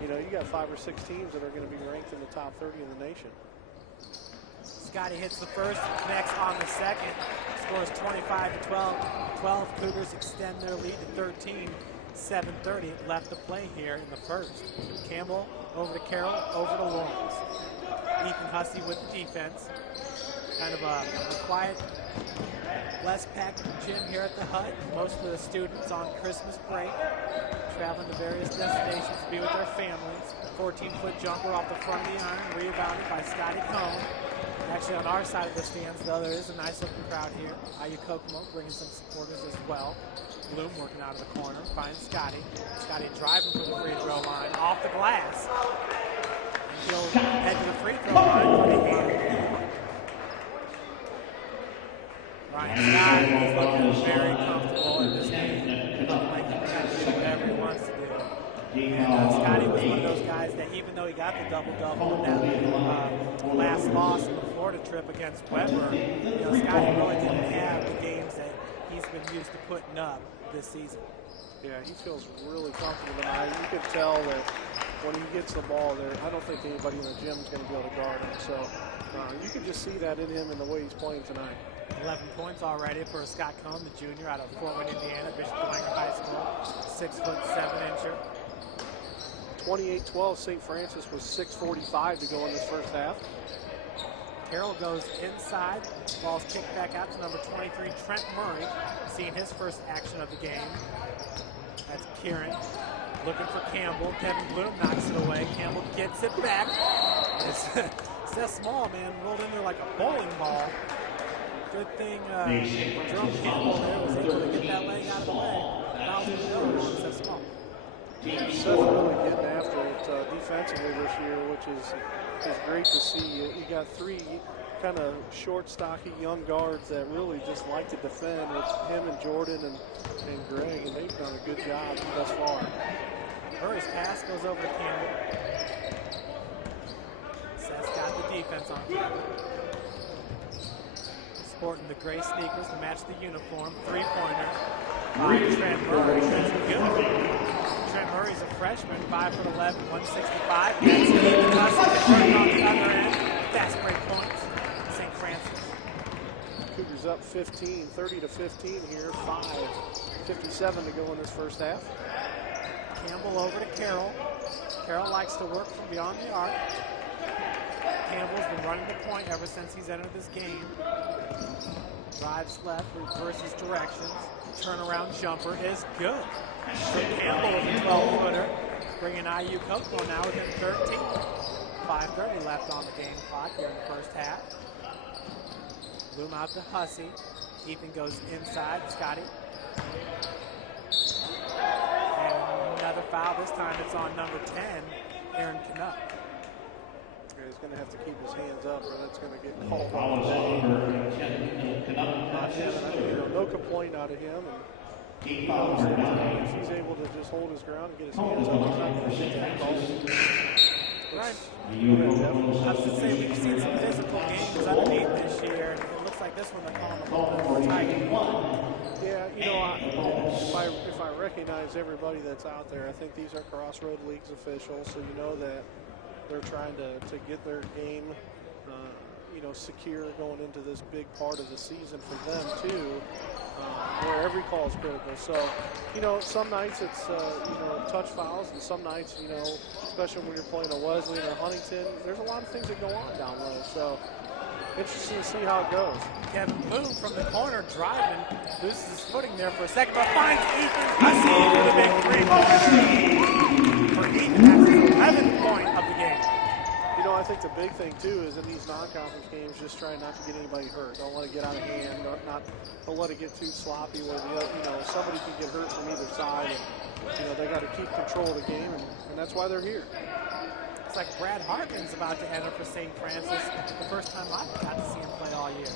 you got 5 or 6 teams that are going to be ranked in the top 30 in the nation. Scotty hits the first, connects on the second, scores 25-12. 12 Cougars extend their lead to 13. 7:30 left to play here in the first. Campbell over to Carroll, over to Lawrence. Ethan Hussey with the defense. Kind of a quiet, less packed gym here at the Hut. Most of the students on Christmas break, traveling to various destinations to be with their families. 14-foot jumper off the front of the iron, rebounded by Scotty Cohn. Actually, on our side of the stands, though, there is a nice looking crowd here. IU Kokomo bringing some supporters as well. Bloom working out of the corner, finds Scotty. Scotty driving from the free throw line, off the glass. And he'll head to the free throw line for the end. Ryan Scott is looking very comfortable in this game. Like he can do whatever he wants to do. And Scotty was one of those guys that even though he got the double-double in that last loss in the Florida trip against Weber, Scotty really didn't have the games that he's been used to putting up this season. Yeah, he feels really comfortable tonight. You can tell that when he gets the ball there, I don't think anybody in the gym is going to be able to guard him. So you can just see that in him and the way he's playing tonight. 11 points already for Scott Cohn, the junior out of Fort Wayne, Indiana, Bishop Dwenger High School, 6'7" 28-12, St. Francis was 6:45 to go in this first half. Carroll goes inside. Ball's kicked back out to number 23, Trent Murray, seeing his first action of the game. That's Kieran looking for Campbell. Kevin Bloom knocks it away. Campbell gets it back. It's Seth Small, man, rolled in there like a bowling ball. Good thing Jerome Campbell there was able to get that leg out of the way. Fouls to go on Seth Small. Seth really getting after it defensively this year, which is great to see. You got three kind of short, stocky young guards that really just like to defend with him and Jordan and Greg, and they've done a good job thus far. Murray's pass goes over to Campbell. Seth's got the defense on Campbell. Sporting the gray sneakers to match the uniform. Three-pointer by Trent Murray. That's good. Trent Murray's a freshman, 5'11", 165. That's Ethan Hussey on the other end. Fast break points. St. Francis. Cougars up 15, 30-15 here. 5:57 to go in this first half. Campbell over to Carroll. Carroll likes to work from beyond the arc. Campbell's been running the point ever since he's entered this game. Drives left, reverses directions. Turnaround jumper is good. So Campbell with a 12-footer, bringing IU Kokomo now within 13. 5:30 left on the game clock here in the first half. Bloom out to Hussey. Ethan goes inside. Scotty. And another foul. This time it's on number 10, Aaron Canuck. He's going to have to keep his hands up, or that's going to get The called foul is on. on Canuck. No complaint out of him. Team foul number 9. If he's able to just hold his ground and get his hands up, he's not going to get that call. Right. I I was to say, we've seen some physical games underneath this year, and it looks like this one they're calling a little bit more tight. Yeah, you know, if I recognize everybody that's out there, I think these are Crossroad Leagues officials, so you know that they're trying to get their game, secure going into this big part of the season for them too, where every call is critical. So, some nights it's touch fouls, and some nights, especially when you're playing a Wesleyan or Huntington, there's a lot of things that go on down low. So, interesting to see how it goes. Kevin Bloom from the corner driving, loses his footing there for a second, but finds Ethan Hussey for the big three-pointer. For Ethan, that's his 11th point of the game. I think the big thing too is in these non-conference games, just trying not to get anybody hurt. Don't let it get out of hand. Don't let it get too sloppy where somebody can get hurt from either side. And, they got to keep control of the game, and that's why they're here. It's like Brad Hartman's about to enter for St. Francis. The first time I've got to see him play all year.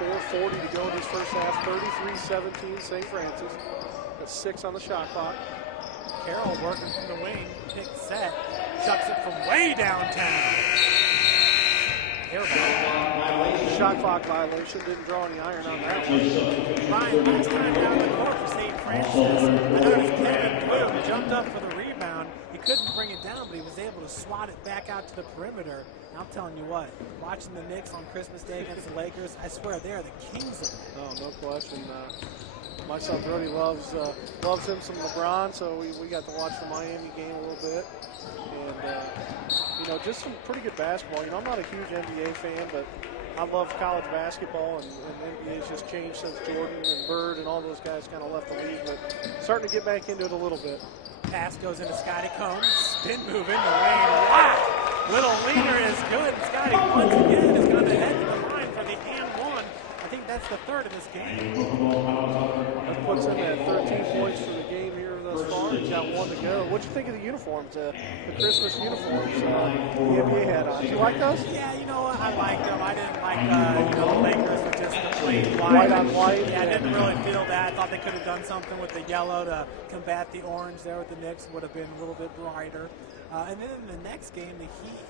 4:40 to go in this first half. 33-17 St. Francis. That's 6 on the shot clock. Carroll working from the wing, pick set, chucks it from way downtown. Shot clock violation, didn't draw any iron on that one. Ryan, last time down the court for St. Francis, I noticed Kevin Bloom jumped up for the rebound. He couldn't bring it down, but he was able to swat it back out to the perimeter. And I'm telling you what, watching the Knicks on Christmas Day against the Lakers, I swear they're the kings of it. No question. My son Brody loves him some LeBron, so we got to watch the Miami game a little bit. And, just some pretty good basketball. I'm not a huge NBA fan, but I love college basketball, and the NBA's just changed since Jordan and Bird and all those guys kind of left the league, but starting to get back into it a little bit. Pass goes into Scotty Combs, spin move in the lane. Wow! Little leaner is good. Scotty once again is going to head to the line for the and one. I think that's the third of this game. That puts him at 13 points for the game here thus far. He's got 1 to go. What'd you think of the uniforms, the Christmas uniforms the NBA had on? Did you like those? Yeah, you know what? I liked them. I didn't like the Lakers with just the plain white on white. Yeah, I didn't really feel that. I thought they could have done something with the yellow to combat the orange there with the Knicks. Would have been a little bit brighter. And then in the next game, the Heat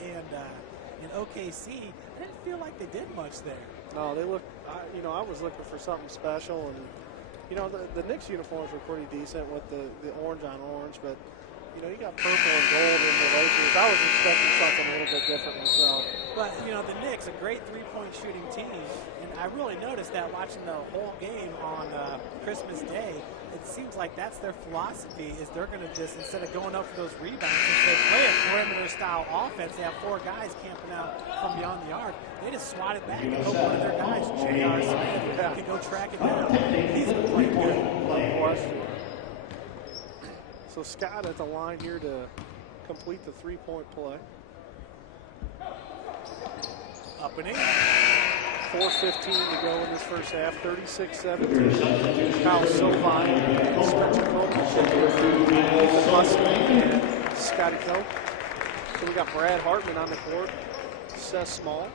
and OKC, I didn't feel like they did much there. No, they look. I was looking for something special, and You know, the Knicks uniforms were pretty decent with the orange on orange, but, you know, you got purple and gold in the Lakers. I was expecting something a little bit different myself. But, you know, the Knicks, a great three-point shooting team, and I really noticed that watching the whole game on Christmas Day. It seems like that's their philosophy, is they're going to just, instead of going up for those rebounds, since they play a perimeter-style offense, they have 4 guys camping out from beyond the arc, they just swat it back and hope one of their guys, J.R. Smith, can go track it down. He's been playing good. So Scott at the line here to complete the three-point play. Up and in. 4:15 to go in this first half. 36-17. Kyle Sovine, Spencer Coleman, Nathan Muskie, and Scotty Coe. So we got Brad Hartman on the court. Seth Small.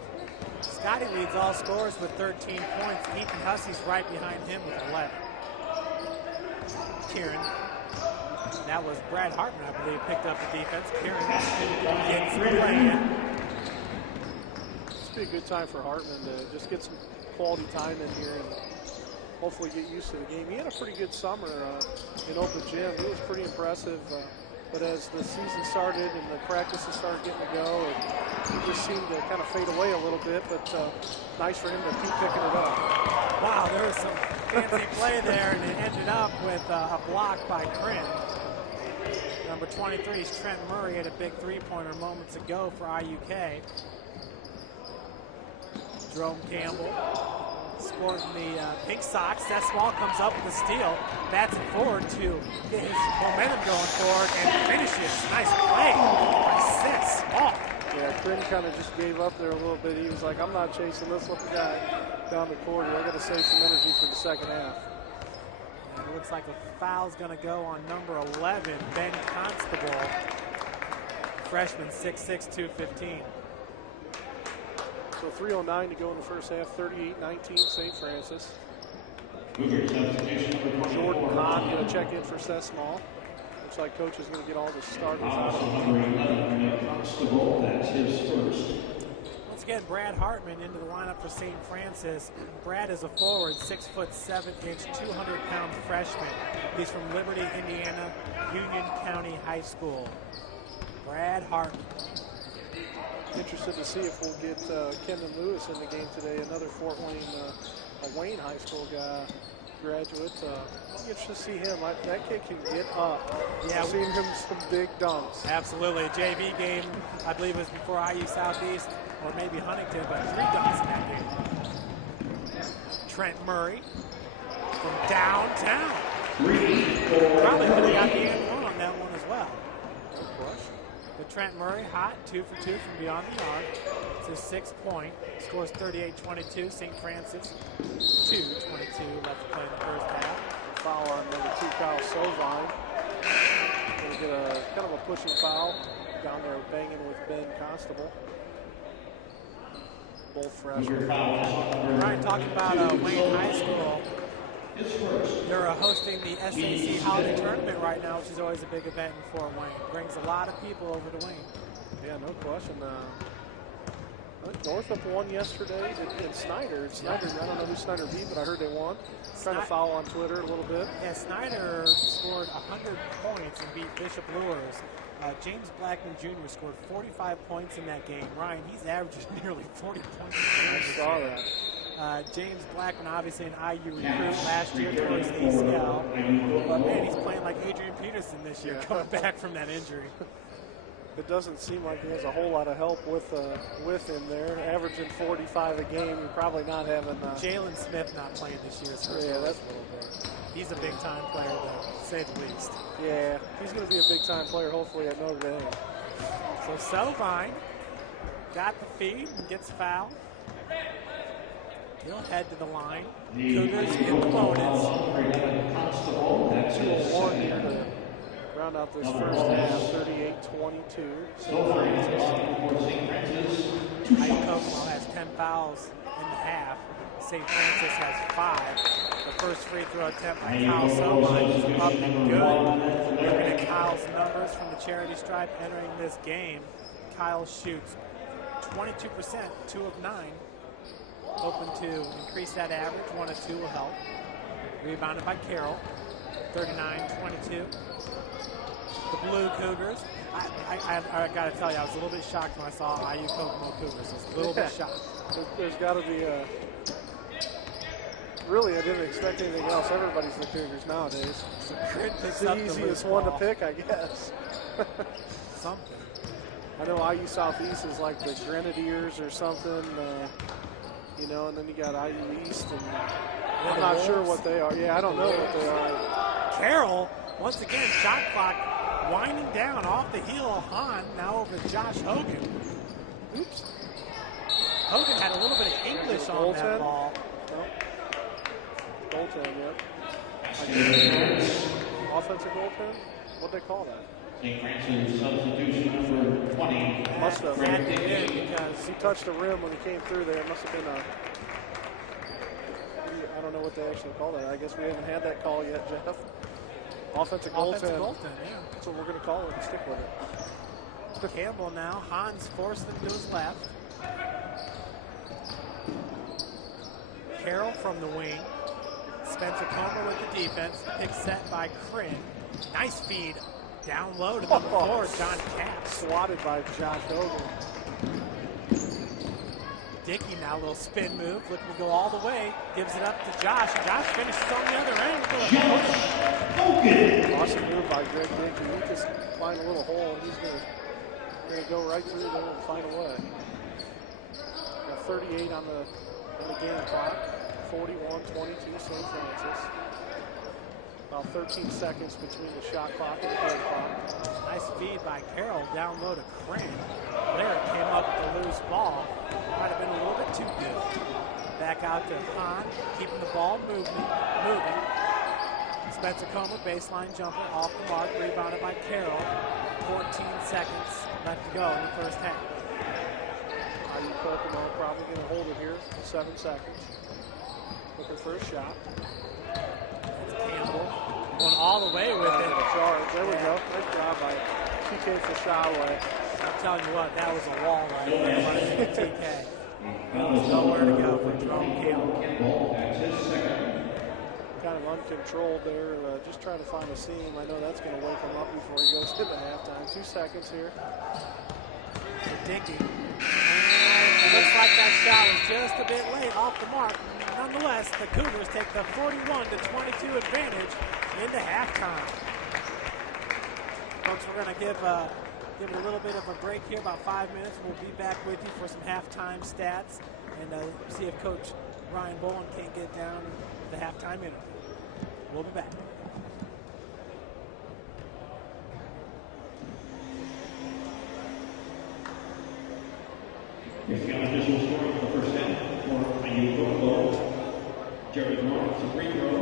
Scotty leads all scorers with 13 points. Ethan Hussey's right behind him with 11. Kieran. That was Brad Hartman, I believe, picked up the defense. Kieran gets the play. It's be a good time for Hartman to just get some quality time in here and hopefully get used to the game. He had a pretty good summer in open gym. He was pretty impressive. But as the season started and the practices started getting to go, it just seemed to kind of fade away a little bit. But nice for him to keep picking it up. Wow, there was some fancy play there, and it ended up with a block by Kryn. Number 23 is Trent Murray, had a big three-pointer moments ago for IUK. Jerome Campbell sporting the pink socks. Seth Small comes up with a steal, bats it forward to get his momentum going forward and finishes. Nice play by Seth Small. Yeah, Kryn kind of just gave up there a little bit. He was like, I'm not chasing this little guy down the court. I got to save some energy for the second half. And it looks like a foul's going to go on number 11, Ben Constable. Freshman, 6'6", 215. So 3:09 to go in the first half, 38-19 St. Francis. Jordan Kahn going to check in for Seth Small. Looks like coach is going to get all the starters out. That's his first. Once again, Brad Hartman into the lineup for St. Francis. Brad is a forward, 6'7", 200-pound freshman. He's from Liberty, Indiana, Union County High School. Brad Hartman. Interested to see if we'll get Kendon Lewis in the game today, another Fort Wayne High School guy, graduate. Interested to see him. That kid can get up. Yeah, I've seen him some big dunks. Absolutely. A JV game, I believe it was before IU Southeast, or maybe Huntington, but 3 dunks in that game. Trent Murray from downtown. Probably could have got the end one on that one as well. But Trent Murray, hot, 2 for 2 from beyond the arc. It's his 6th point. Scores 38-22. St. Francis, 2:22 left to play in the first half. Foul on number 2, Kyle Sovine. Going to get a kind of a pushing foul down there, banging with Ben Constable. Both freshmen. Ryan, talking about Wayne High School. They're hosting the SAC Holiday Tournament right now, which is always a big event in Fort Wayne. Brings a lot of people over to Wayne. Yeah, no question. Northup won yesterday in Snyder. Snyder, I don't know who Snyder beat, but I heard they won. Trying to foul on Twitter a little bit. Yeah, Snyder scored 100 points and beat Bishop Lures. James Blackman Jr. scored 45 points in that game. Ryan, he's averaging nearly 40 points a game. I saw that. James Blackman, obviously an IU recruit last year towards ACL. But man, he's playing like Adrian Peterson this year, coming back from that injury. It doesn't seem like he has a whole lot of help with him there. Averaging 45 a game, you're probably not having... Jalen Smith not playing this year, so yeah, that's a little bit. He's a big-time player, to say the least. Yeah, he's going to be a big-time player, hopefully, at Notre Dame. So Sovine got the feed and gets fouled. He'll head to the line. Cougars in the bonus. 2-1 here to round out this first half, 38-22. IU Kokomo has 10 fouls in the half. St. Francis has 5. The first free throw attempt by Kyle Sovine is up and good. Looking at Kyle's numbers from the charity stripe entering this game, Kyle shoots 22%, 2 of 9. Hoping to increase that average. 1 of 2 will help. Rebounded by Carroll. 39-22. The Blue Cougars. I got to tell you, I was a little bit shocked when I saw IU Kokomo Cougars. I was a little bit shocked. There's got to be really, I didn't expect anything else. Everybody's the Cougars nowadays. It's the easiest one to pick, I guess. Something. I know IU Southeast is like the Grenadiers or something, you know, and then you got IU East, and I'm not sure what they are. Yeah, I don't know what they are. Carroll, once again, shot clock winding down off the heel of Hahn, now over to Josh Hogan. Oops. Hogan had a little bit of English on that ball. No. Goaltend, yep. Offensive goaltend? What'd they call that? St. Francis substitution number 20. Must have. Because he touched the rim when he came through there. It must have been I don't know what they actually call that. I guess we haven't had that call yet, Jeff. Offensive goaltend. Yeah. That's what we're going to call it and stick with it. Campbell now. Hans forced him to his left. Carroll from the wing. Spencer Comer with the defense. Pick set by Kryn. Nice feed. Down low to number 4, John Capps. Swatted by Josh Hogan. Dickey now, a little spin move, looking to go all the way. Gives it up to Josh. Josh finishes on the other end. Awesome move by Greg Dickey. He just find a little hole, and he's going to go right through there and find a way. Got 38 on the game clock. 41-22 St. Francis. About 13 seconds between the shot clock and the play clock. Nice feed by Carroll down low to Kryn. Larry came up with the loose ball. Might have been a little bit too good. Back out to Hahn, keeping the ball moving. Spencer Comer, baseline jumper, off the mark, rebounded by Carroll. 14 seconds left to go in the first half. IU Kokomo probably going to hold it here. 7 seconds. Looking for a shot. Campbell going all the way with it. There we go. Nice job by TK Fashaway. I'm telling you what, that was a wall right there by TK. There's nowhere to go for Jerome Campbell. Kind of uncontrolled there. Just trying to find a seam. I know that's going to wake him up before he goes into halftime. 2 seconds here. Dickey. It looks like that shot was just a bit late off the mark. Nonetheless, the Cougars take the 41-22 advantage into halftime. Folks, we're going to give it a little bit of a break here, about 5 minutes. We'll be back with you for some halftime stats and see if Coach Ryan Bowen can't get down the halftime interview. We'll be back. Here's the unofficial scoring for the first half for IU Kokomo. Jerry Lawrence, a free throw.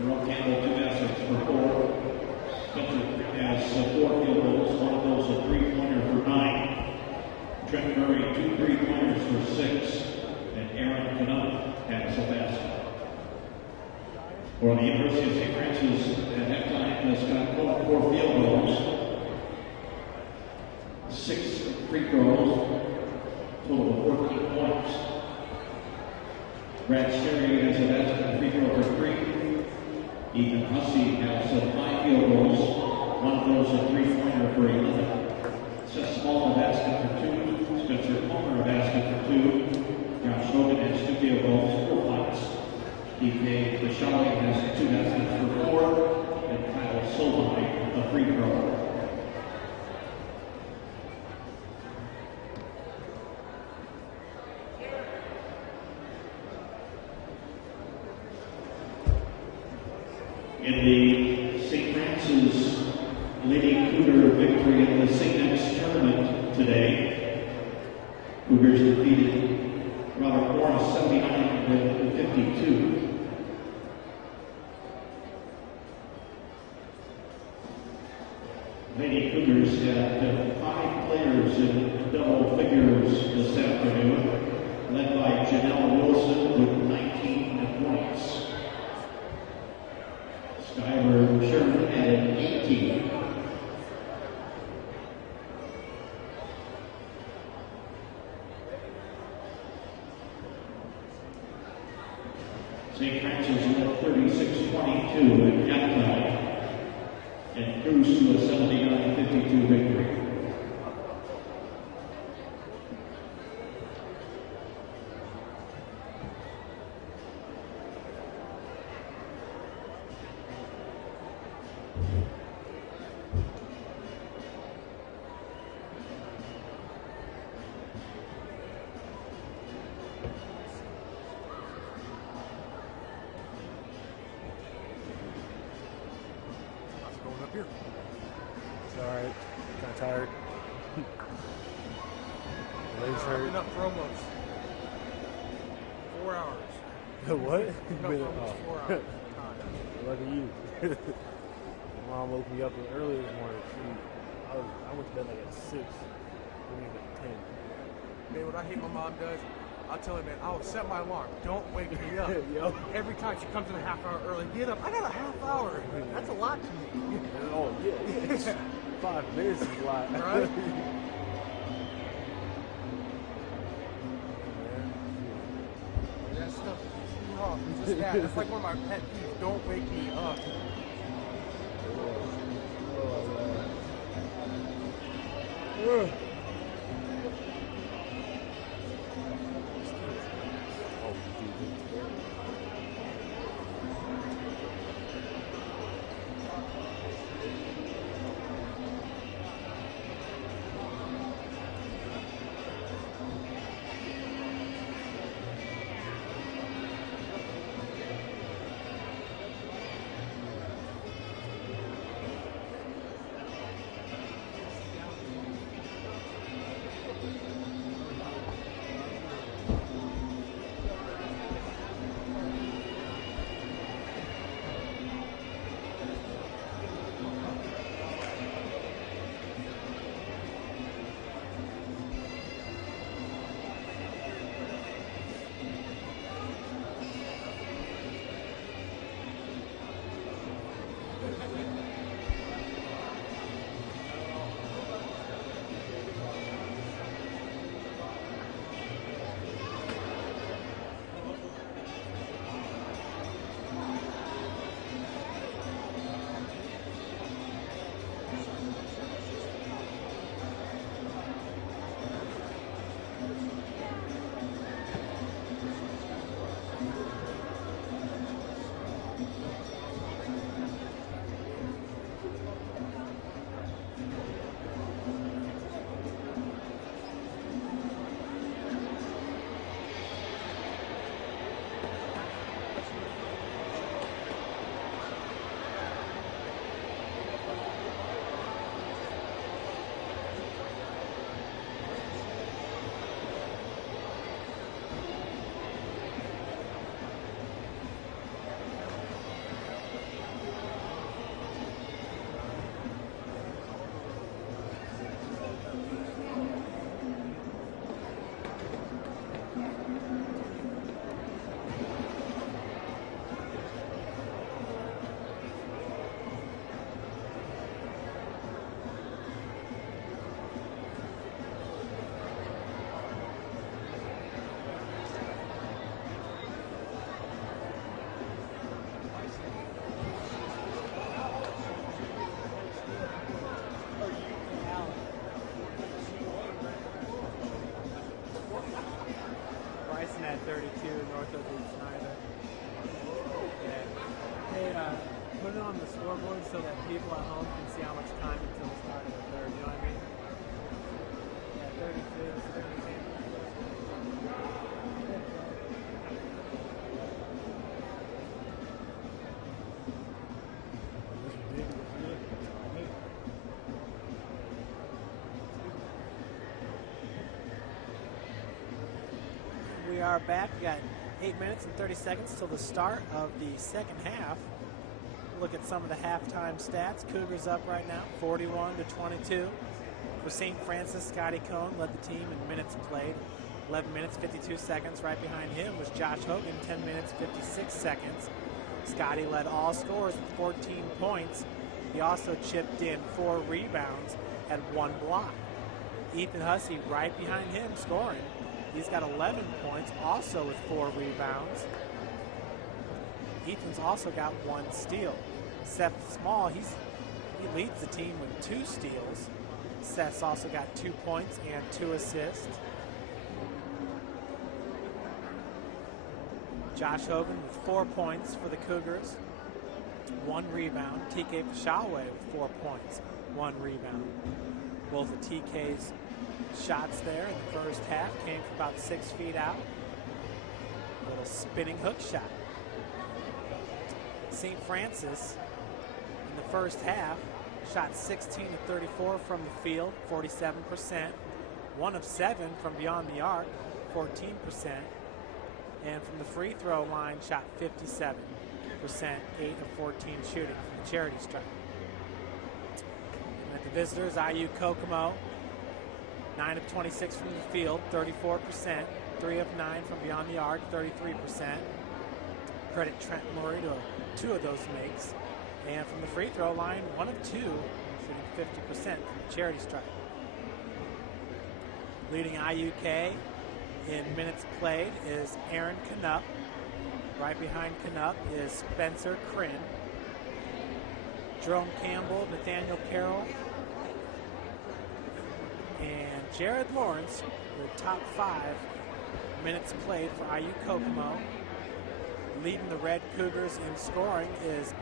Jerome Campbell, 2 baskets for 4. Spencer has 4 field goals, 1 of those a three-pointer for 9. Trent Murray, 2 3-pointers for 6. And Aaron Canuck has a basket. For the University of St. Francis at halftime, has got 4 field goals, 6 free throws, total of 14 points. Brad Sterry has a basket and free throw for 3. Ethan Hussey has 5 field goals, 1 of those a three-pointer for 11. Seth Small a basket for 2. Spencer Palmer a basket for 2. Josh Hogan has 2 field goals, 4 points. DK Fashaway has 2 baskets for 4. And Kyle Solheim a free throw. In the St. Francis Lady Cougar victory in the St. X tournament today, Cougars defeated Robert Morris 79-52. Lady Cougars had 5 players in double figures this afternoon, led by Janelle Wilson with 19 points. Skyler Sherman added 18. St. St. Francis led 36-22 at halftime and cruised to a 79-52 victory. Tired. Legs hurt. Been up for almost 4 hours. What? Been up for almost 4 hours. Lucky you. Mom woke me up early this morning. I went to bed like at 6. We went at 10. Man, what I hate my mom does, I'll tell her, man, I'll set my alarm. Don't wake me up. Yo. Every time she comes in a half hour early, get up. I got a half hour. That's a lot to me. Oh, yeah. 5 minutes is a lot. Right? That stuff pisses me off. It's just that. It's like one of my pet peeves. Don't wake me up. Bryson at 32, north of Lee Schneider. Yeah. Hey, put it on the scoreboard so that people at home can see how much time until the start of the third. You know what I mean? Yeah, 32, 32. We are back. We got 8 minutes and 30 seconds till the start of the second half. Look at some of the halftime stats. Cougars up right now, 41-22. For St. Francis, Scotty Cohn led the team in minutes played. 11 minutes, 52 seconds. Right behind him was Josh Hogan, 10 minutes, 56 seconds. Scotty led all scorers with 14 points. He also chipped in 4 rebounds and 1 block. Ethan Hussey right behind him scoring. He's got 11 points, also with 4 rebounds. Ethan's also got 1 steal. Seth Small, he leads the team with 2 steals. Seth's also got 2 points and 2 assists. Josh Hogan with 4 points for the Cougars, 1 rebound. TK Pashaway with 4 points, 1 rebound. Both of TK's shots there in the first half came from about 6 feet out. A little spinning hook shot. St. Francis in the first half shot 16 of 34 from the field, 47%. 1 of 7 from beyond the arc, 14%. And from the free throw line, shot 57%, 8 of 14 shooting from the charity stripe. And at the visitors, IU Kokomo, 9 of 26 from the field, 34%. 3 of 9 from beyond the arc, 33%. Credit Trent Murray to 2 of those makes. And from the free throw line, 1 of 2, shooting 50% from the charity stripe. Leading IUK in minutes played is Aaron Canup. Right behind Canup is Spencer Krinn. Jerome Campbell, Nathaniel Carroll, and Jared Lawrence, the top 5 minutes played for IU Kokomo. Leading the Red Cougars in scoring is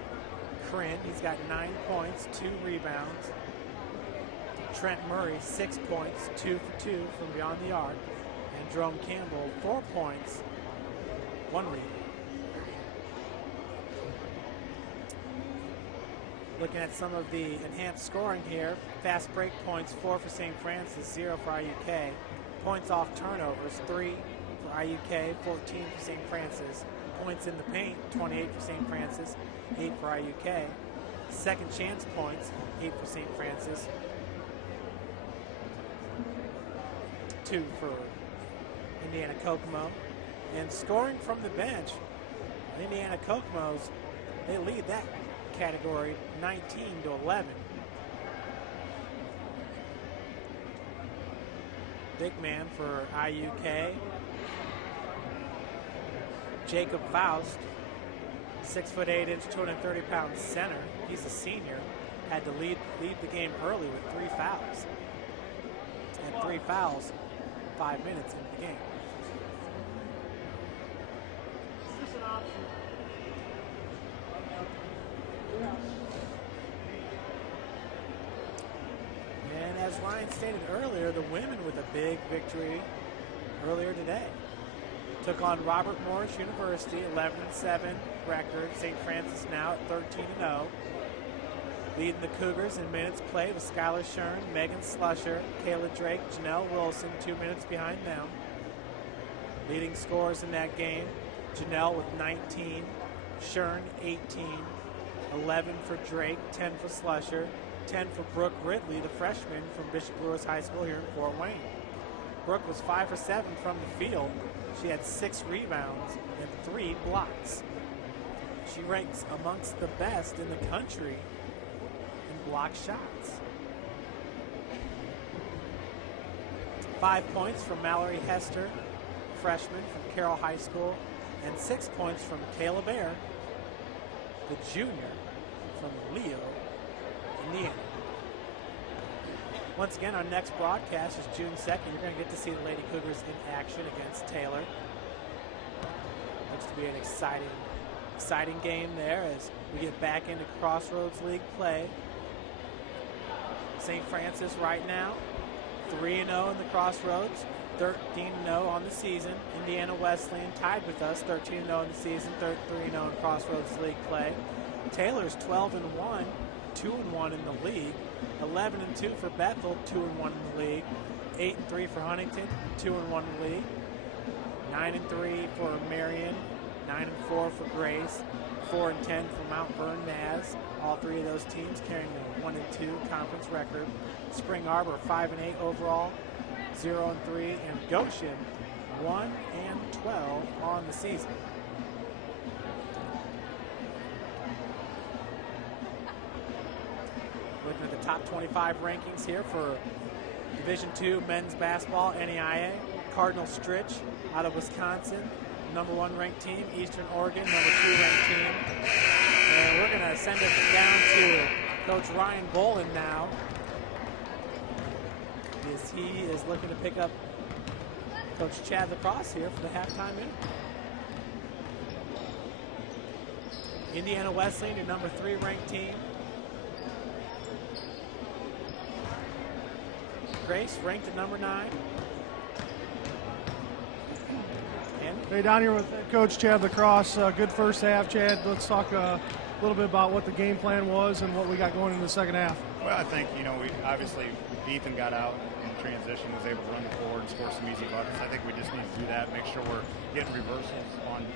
Krinn. He's got 9 points, 2 rebounds. Trent Murray, 6 points, 2 for 2 from beyond the arc. And Jerome Campbell, 4 points, 1 rebound. Looking at some of the enhanced scoring here, fast break points, 4 for St. Francis, 0 for IUK. Points off turnovers, 3 for IUK, 14 for St. Francis. Points in the paint, 28 for St. Francis, 8 for IUK. Second chance points, 8 for St. Francis, 2 for Indiana Kokomo. And scoring from the bench, Indiana Kokomo's, they lead that category 19-11. Big man for IUK, Jacob Faust, 6'8", 230-pound center. He's a senior. Had to lead the game early with 3 fouls. And 3 fouls, 5 minutes into the game. And as Ryan stated earlier, the women with a big victory earlier today. Took on Robert Morris University, 11-7 record. St. Francis now at 13-0. Leading the Cougars in minutes played with Skylar Shern, Megan Slusher, Kayla Drake, Janelle Wilson, 2 minutes behind them. Leading scorers in that game, Janelle with 19, Shern 18, 11 for Drake, 10 for Slusher, 10 for Brooke Ridley, the freshman from Bishop Lewis High School here in Fort Wayne. Brooke was 5 for 7 from the field. She had 6 rebounds and 3 blocks. She ranks amongst the best in the country in block shots. 5 points from Mallory Hester, freshman from Carroll High School, and 6 points from Kayla Bear, the junior from Leo, Indiana. Once again, our next broadcast is June 2nd. You're going to get to see the Lady Cougars in action against Taylor. Looks to be an exciting game there as we get back into Crossroads League play. St. Francis right now, 3-0 in the Crossroads, 13-0 on the season. Indiana Wesleyan tied with us, 13-0 in the season, 3-0 in Crossroads League play. Taylor's 12-1, 2-1 in the league. 11-2 for Bethel, 2-1 in the league. 8-3 for Huntington, 2-1 in the league. 9-3 for Marion, 9-4 for Grace, 4-10 for Mount Vernon Naz. All 3 of those teams carrying a 1-2 conference record. Spring Arbor 5-8 overall, 0-3, and Goshen 1-12 on the season. Looking at the top 25 rankings here for Division II men's basketball, NAIA. Cardinal Stritch out of Wisconsin, number 1 ranked team. Eastern Oregon, number 2 ranked team. And we're going to send it down to Coach Ryan Bolin now, as he is looking to pick up Coach Chad Lacrosse here for the halftime interview. Indiana Wesleyan, your number 3 ranked team. Grace ranked at number 9. Hey, down here with Coach Chad Lacrosse. Good first half, Chad. Let's talk a little bit about what the game plan was and what we got going in the second half. Well, I think, we obviously Ethan got out in transition, was able to run the forward and score some easy buckets. I think we just need to do that, make sure we're getting reversals on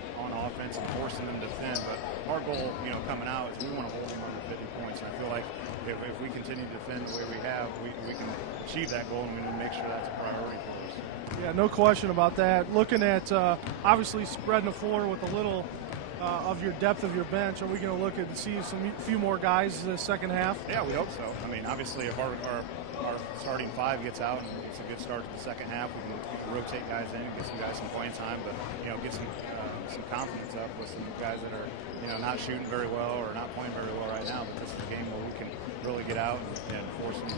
offense and forcing them to defend. But our goal, coming out is we want to hold them under 50 points. And I feel like if we continue to defend the way we have, we can achieve that goal, and we need to make sure that's a priority for us. Yeah, no question about that. Looking at obviously spreading the floor with a little of your depth of your bench, are we going to look at see few more guys the second half? Yeah, we hope so. I mean, obviously, if our starting 5 gets out and it's a good start to the second half, we can rotate guys in and get some guys some playing time, but get some confidence up with some guys that are not shooting very well or not playing very well right now. But this is a game where we can really get out and force them to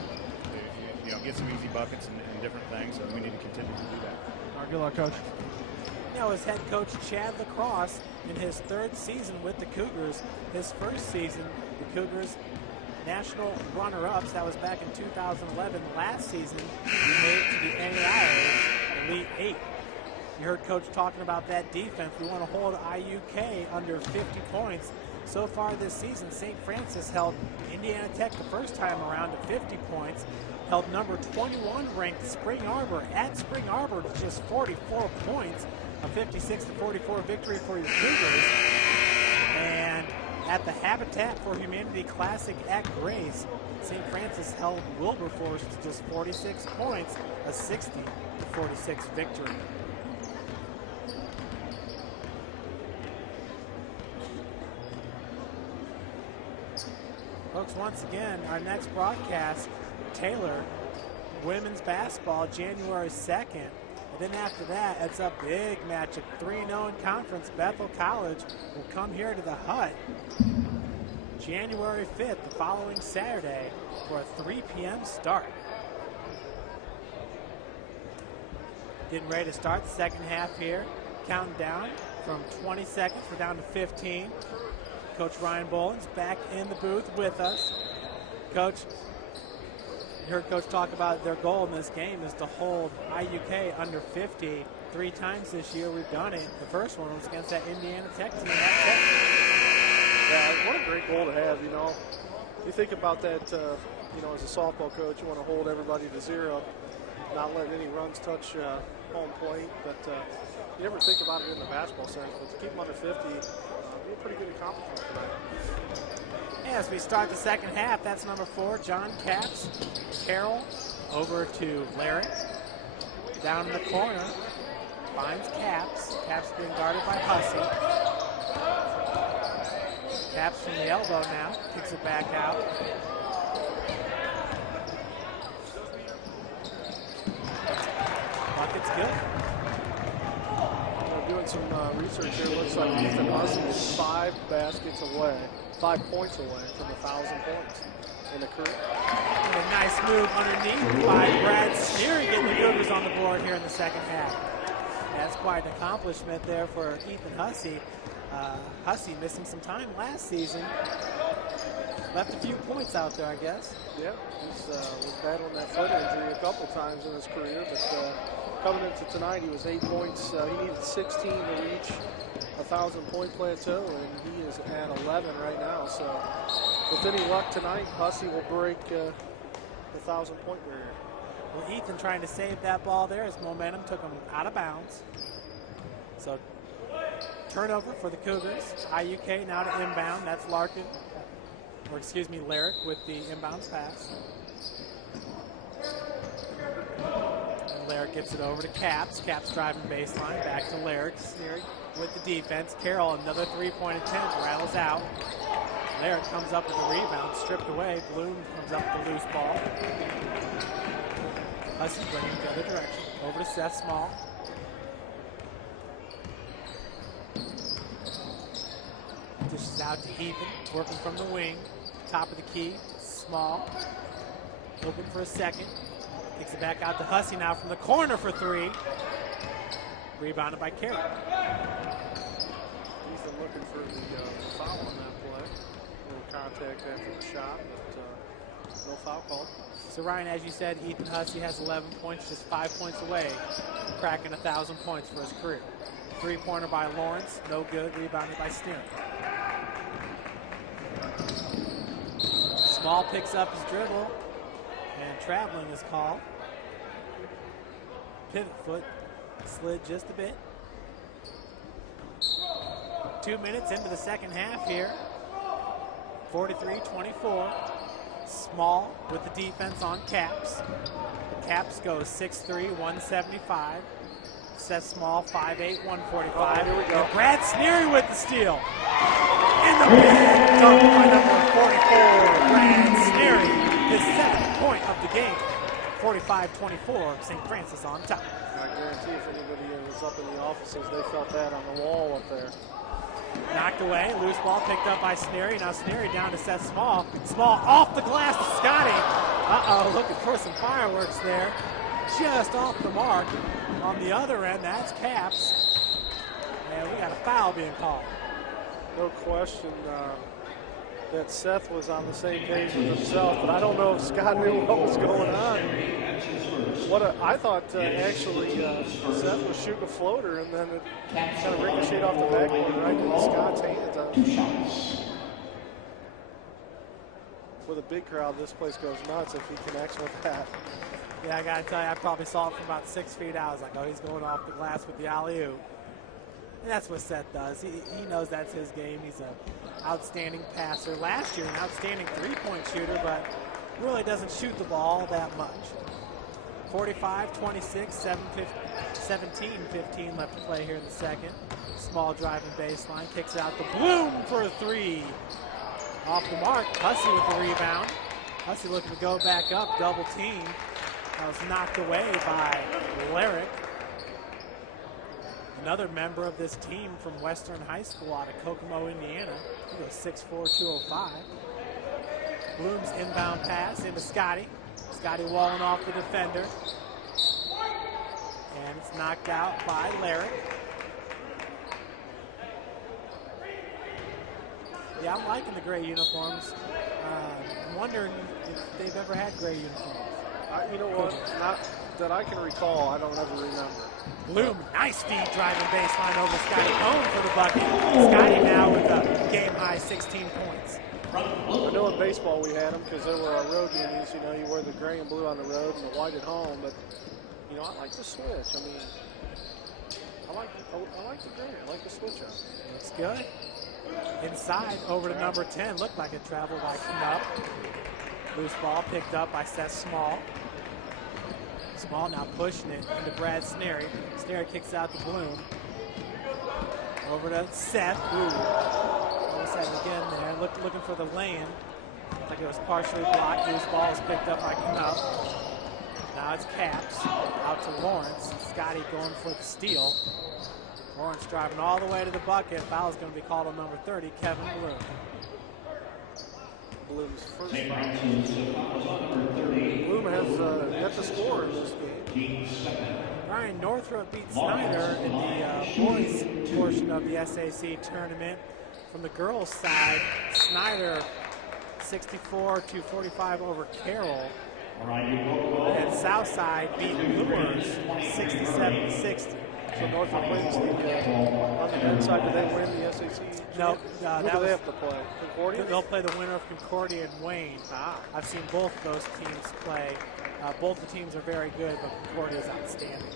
get some easy buckets and different things, and we need to continue to do that. All right, good luck, Coach. Now, as head coach Chad Lacrosse in his 3rd season with the Cougars. His first season, the Cougars national runner-ups. That was back in 2011. Last season, we made it to the NAIA Elite 8. You heard Coach talking about that defense. We want to hold IUK under 50 points. So far this season, St. Francis held Indiana Tech the first time around to 50 points. Held number 21 ranked Spring Arbor at Spring Arbor to just 44 points. A 56-44 victory for your Cougars. And at the Habitat for Humanity Classic at Grace, St. Francis held Wilberforce to just 46 points, a 60-46 victory. Folks, once again, our next broadcast, Taylor, women's basketball, January 2nd. And then after that, it's a big match at 3-0 in conference. Bethel College will come here to the Hut January 5th, the following Saturday, for a 3 p.m. start. Getting ready to start the second half here. Counting down from 20 seconds. We're down to 15. Coach Ryan Boland's back in the booth with us. Coach, you heard Coach talk about their goal in this game is to hold IUK under 50 3 times this year. We've done it. The first one was against that Indiana Tech team. Yeah, what a great goal to have, You think about that, as a softball coach, you want to hold everybody to 0, not let any runs touch home plate. But you never think about it in the basketball sense, but to keep them under 50 would be a pretty good accomplishment tonight. As we start the second half, that's number 4, John Caps. Carroll over to Larry. Down in the corner, finds Caps. Caps being guarded by Hussey. Caps from the elbow now, kicks it back out. Bucket's good. Doing some research here, looks like Ethan Hussey is 5 baskets away, 5 points away from 1,000 points in the career. And a nice move underneath by Brad Sneary, getting the Cougars on the board here in the second half. That's quite an accomplishment there for Ethan Hussey. Hussey missing some time last season. Left a few points out there, I guess. Yeah, he was battling that foot injury a couple times in his career, but coming into tonight, he was 8 points. He needed 16 to reach 1,000-point plateau, and he is at 11 right now. So with any luck tonight, Hussey will break the 1,000-point barrier. Well, Ethan trying to save that ball there. His momentum took him out of bounds. So turnover for the Cougars. IUK now to inbound. That's Larkin, or excuse me, Larrick with the inbounds pass. And Larrick gets it over to Caps. Caps driving baseline, back to Larrick. Sneary with the defense. Carroll, another three-point attempt, rattles out. Larrick comes up with a rebound, stripped away. Bloom comes up with the loose ball. Hussey bringing it the other direction. Over to Seth Small. out to Ethan, working from the wing. Top of the key, Small. Open for a second. Kicks it back out to Hussey now from the corner for three. Rebounded by Carey. Ethan looking for the foul on that play. A little contact after the shot, but no foul call. So Ryan, as you said, Ethan Hussey has 11 points, just 5 points away from cracking 1,000 points for his career. Three-pointer by Lawrence, no good, rebounded by Sneer. Small picks up his dribble, and traveling is called. Pivot foot slid just a bit. 2 minutes into the second half here. 43-24. Small with the defense on Caps. Caps goes 6'3", 175. Seth Small, 5'8", 145. Here we go. And Brad Sneary with the steal. In the paint, dunked by number 44, Brad Sneary. His 7th point of the game. 45-24, St. Francis on top. I guarantee if anybody was up in the offices, they felt that on the wall up there. Knocked away, loose ball picked up by Sneary. Now Sneary down to Seth Small. Small off the glass to Scotty. Uh-oh, looking for some fireworks there. Just off the mark. On the other end, that's Caps. And we got a foul being called. No question that Seth was on the same page with himself, but I don't know if Scott knew what was going on. I thought actually Seth was shooting a floater, and then it kind of ricocheted off the backboard right into Scott's hands. With a big crowd, this place goes nuts if he connects with that. Yeah, I got to tell you, I probably saw it from about 6 feet out. I was like, oh, he's going off the glass with the alley-oop. And that's what Seth does. He knows that's his game. He's an outstanding passer. Last year, an outstanding three-point shooter, but really doesn't shoot the ball that much. 45-26, 17-15 left to play here in the second. Small driving baseline, kicks it out to Bloom for a three. Off the mark, Hussey with the rebound. Hussey looking to go back up, double team. That was knocked away by Lyric. Another member of this team from Western High School out of Kokomo, Indiana. He goes 6'4", 205. Bloom's inbound pass into Scotty. Scotty walling off the defender. And it's knocked out by Lyric. Yeah, I'm liking the gray uniforms. I'm wondering if they've ever had gray uniforms. You know what? Not that I can recall. I don't ever remember. Bloom, nice feed driving baseline over Scotty Cohn for the bucket. Scotty now with a game-high 16 points. I know in baseball we had them because there were our road unis. You know, you wear the gray and blue on the road and the white at home. But, you know, I like the switch. I mean, I like the gray. I like the switch up. Looks good. Inside, over to number 10. Looked like it traveled by Knupp. Loose ball picked up by Seth Small. Small now pushing it into Brad Sneary. Sneary kicks out to Bloom. Over to Seth. Almost had it again there. Looking for the lay-in. Like it was partially blocked. Loose ball is picked up by Knupp. Now it's Caps. Out to Lawrence. Scotty going for the steal. Lawrence driving all the way to the bucket. Foul is going to be called on number 30, Kevin Bloom. Bloom's first foul. Bloom has yet to score in this game. Ryan, Northrop beat Snyder in the boys portion of the SAC tournament. From the girls' side, Snyder 64-45 over Carroll. And Southside beat Lures 67-60. So Norfolk wins on the men's side. Do they win the SAC? No, Who do they have to play? Concordia? They'll play the winner of Concordia and Wayne. I've seen both those teams play. Both the teams are very good, but Concordia is outstanding.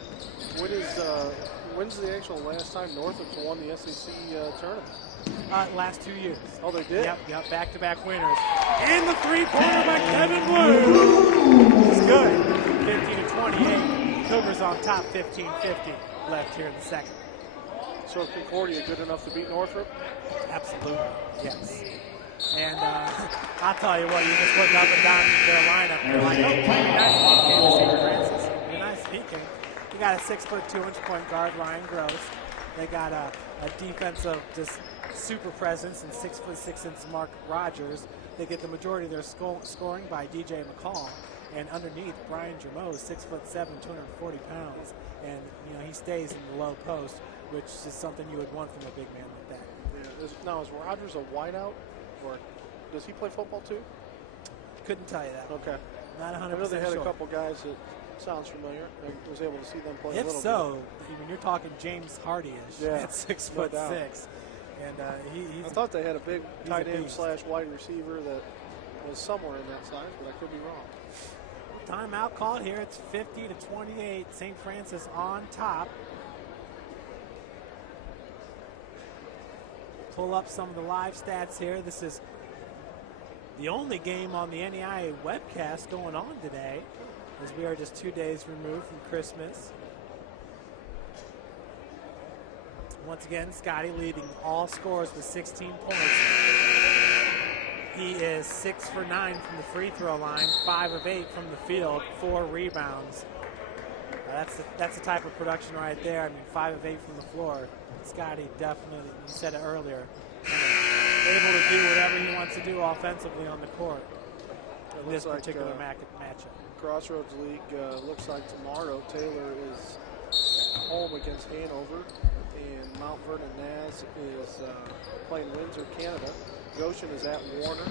When's the actual last time Norfolk's won the SAC tournament? Last 2 years. Oh, they did? Yep, back-to-back winners. And the three-pointer by Kevin Bloom. It's good. 50-28. Cougars on top, 15-50 left here in the second. So Concordia good enough to beat Northrop? Absolutely, yes. And I'll tell you what, you just look up and down their lineup, you're like, okay, you're nice speaking, St. Francis. You're nice speaking. You got a 6'2" point guard, Ryan Gross. They got a defensive just super presence in 6'6" Mark Rogers. They get the majority of their scoring by DJ McCall. And underneath, Brian Germeau is 6'7", 240 pounds. And, you know, he stays in the low post, which is something you would want from a big man like that. Yeah. Now, is Rogers a wideout, or does he play football too? Couldn't tell you that. Okay. Not 100% I know they had sure. a couple guys that sounds familiar. I was able to see them play a If little so, when you're talking James Hardy-ish Yeah, at 6'6", and he's I thought they had a big he's a tight end beast. / wide receiver that was somewhere in that size, but I could be wrong. timeout called here. It's 50-28. St. Francis on top. Pull up some of the live stats here. This is the only game on the NEI webcast going on today, as we are just 2 days removed from Christmas. Once again, Scotty leading all scores with 16 points. He is 6 for 9 from the free throw line, 5 of 8 from the field, 4 rebounds. That's the type of production right there. I mean, 5 of 8 from the floor. Scotty definitely, you said it earlier, able to do whatever he wants to do offensively on the court in this particular matchup. Crossroads League looks like tomorrow Taylor is home against Hanover, and Mount Vernon Naz is playing Windsor, Canada. Goshen is at Warner.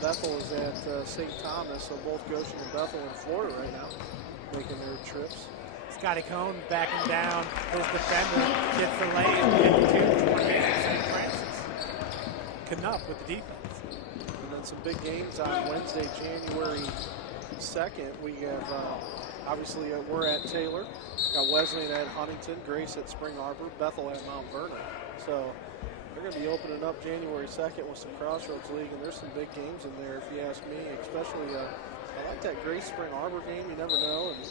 Bethel is at St. Thomas, so both Goshen and Bethel in Florida right now making their trips. Scotty Cohn backing down his defender, gets the lay-in, 52-28 St. Francis. Knupp with the defense. And then some big games on Wednesday, January 2nd. We have, obviously, we're at Taylor. Got Wesleyan at Huntington, Grace at Spring Arbor, Bethel at Mount Vernon. So they're going to be opening up January 2nd with some Crossroads League, and there's some big games in there, if you ask me, especially I like that Grace Spring Arbor game. You never know. And,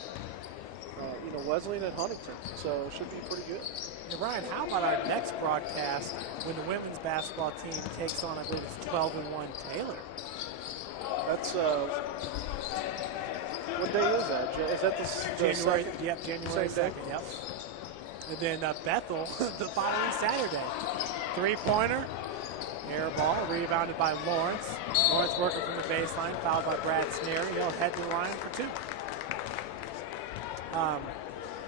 you know, Wesleyan at Huntington, so it should be pretty good. Hey, Ryan, how about our next broadcast when the women's basketball team takes on, I believe it's 12-1 Taylor? That's, what day is that? Is that the January, second? yep, January Same day? 2nd, yep. And then Bethel the following Saturday. Three-pointer, air ball, rebounded by Lawrence. Lawrence working from the baseline, fouled by Brad Sneary. He'll head to the line for two.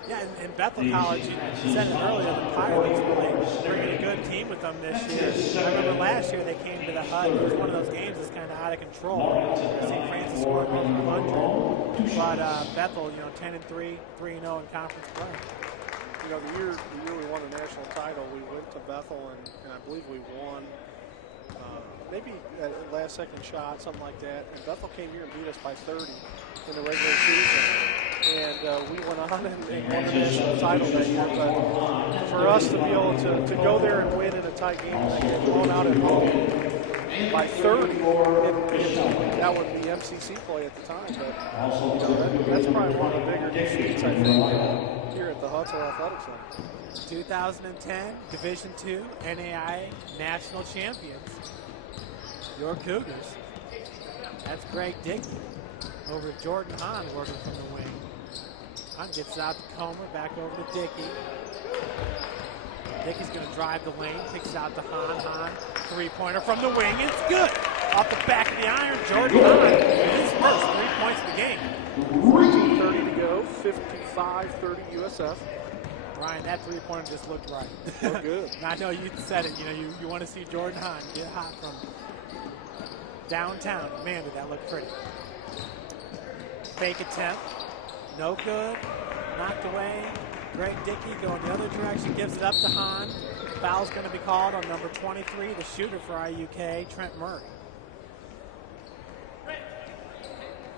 Yeah, in Bethel College, you said it earlier, the Pirates really bringing a good team with them this year. I remember last year they came to the HUD. It was one of those games that's kind of out of control. St. Francis scored over 100. But Bethel, you know, 10-3, 3-0 in conference play. You know, the year we won the national title, we went to Bethel, and I believe we won maybe at a last-second shot, something like that. And Bethel came here and beat us by 30 in the regular season. And we went on and won the national title that year. But for us to be able to go there and win in a tight game and get blown out at home by 30, that would be MCC play at the time. But you know, that's probably one of the bigger defeats, I think, here at the Hutzel Athletic Center. 2010 Division II NAIA national champions, your Cougars. That's Greg Dickey over Jordan Hahn working from the wing. Hahn gets it out to Comer, back over to Dickey. Dickey's going to drive the lane, kicks it out to Hahn. Hahn, three-pointer from the wing. It's good. Off the back of the iron, Jordan Hahn with his first 3 points of the game. 14:30 to go, 55-30 USF. Ryan, that three-pointer just looked right. Looked good. And I know you said it. You know, you want to see Jordan Hahn get hot from downtown. Man, did that look pretty. Fake attempt. No good. Knocked away. Greg Dickey going the other direction. Gives it up to Hahn. Foul's going to be called on number 23, the shooter for IUK, Trent Murray.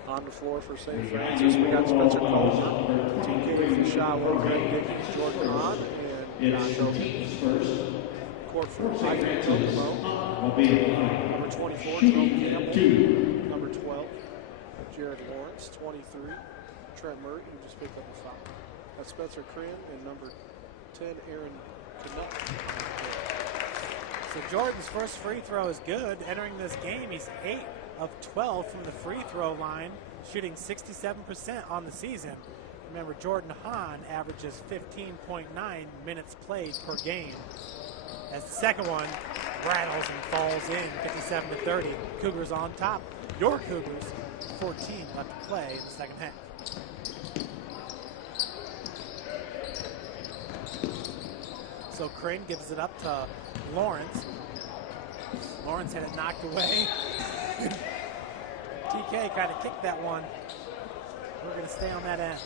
On the floor for St. Francis, we got Spencer Comer. TK with the shot with Greg Dickey, Jordan Hahn, and court for Isaac Tokomo. Number 24, Jerome Campbell. Number 12, Jared Lawrence. 23, Trent Murray, who just picked up a foul. That's Spencer Crin, and number 10, Aaron Knupp. So Jordan's first free throw is good. Entering this game, he's 8 of 12 from the free throw line, shooting 67% on the season. Remember, Jordan Hahn averages 15.9 minutes played per game. as the second one rattles and falls in, 57-30. Cougars on top. Your Cougars, 14 left to play in the second half. So Crane gives it up to Lawrence. Lawrence had it knocked away. TK kind of kicked that one. We're going to stay on that end.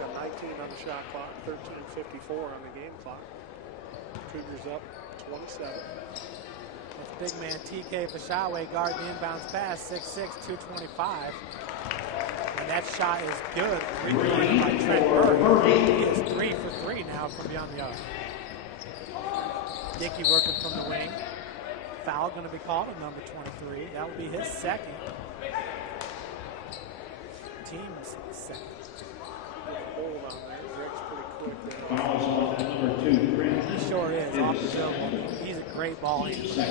Got 19 on the shot clock, 13:54 on the game clock. Cougars up 27. That's big man TK Fashawe guarding the inbounds pass, 6'6", 225. And that shot is good. Rebounded by Trent Murray. He is 3 for 3 now from beyond the arc. Dickey working from the wing. Foul going to be called on number 23. That will be his second. Team's second. Hold on there. Rick's pretty quick there. Fouls off at number 2, Grant. He sure is. Off the dribble. He's a great ball handler.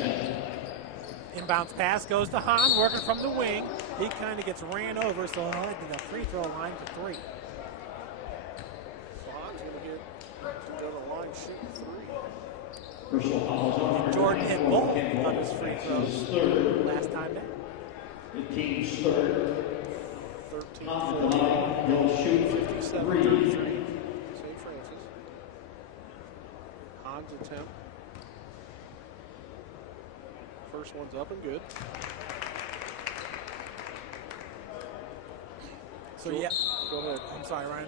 Inbounds pass goes to Hahn, working from the wing. He kind of gets ran over, so he'll head to the free throw line for 3. So Hahn's going to go to the line shooting 3. Personal fouls on number Jordan hit 24, both Ken of his Walker. free That's throws his third. last time down. The team's third. 13, On the line, he'll shoot 57, 3. 33. St. Francis. Hahn's attempt. First one's up and good. So yeah, Go ahead. I'm sorry, Ryan.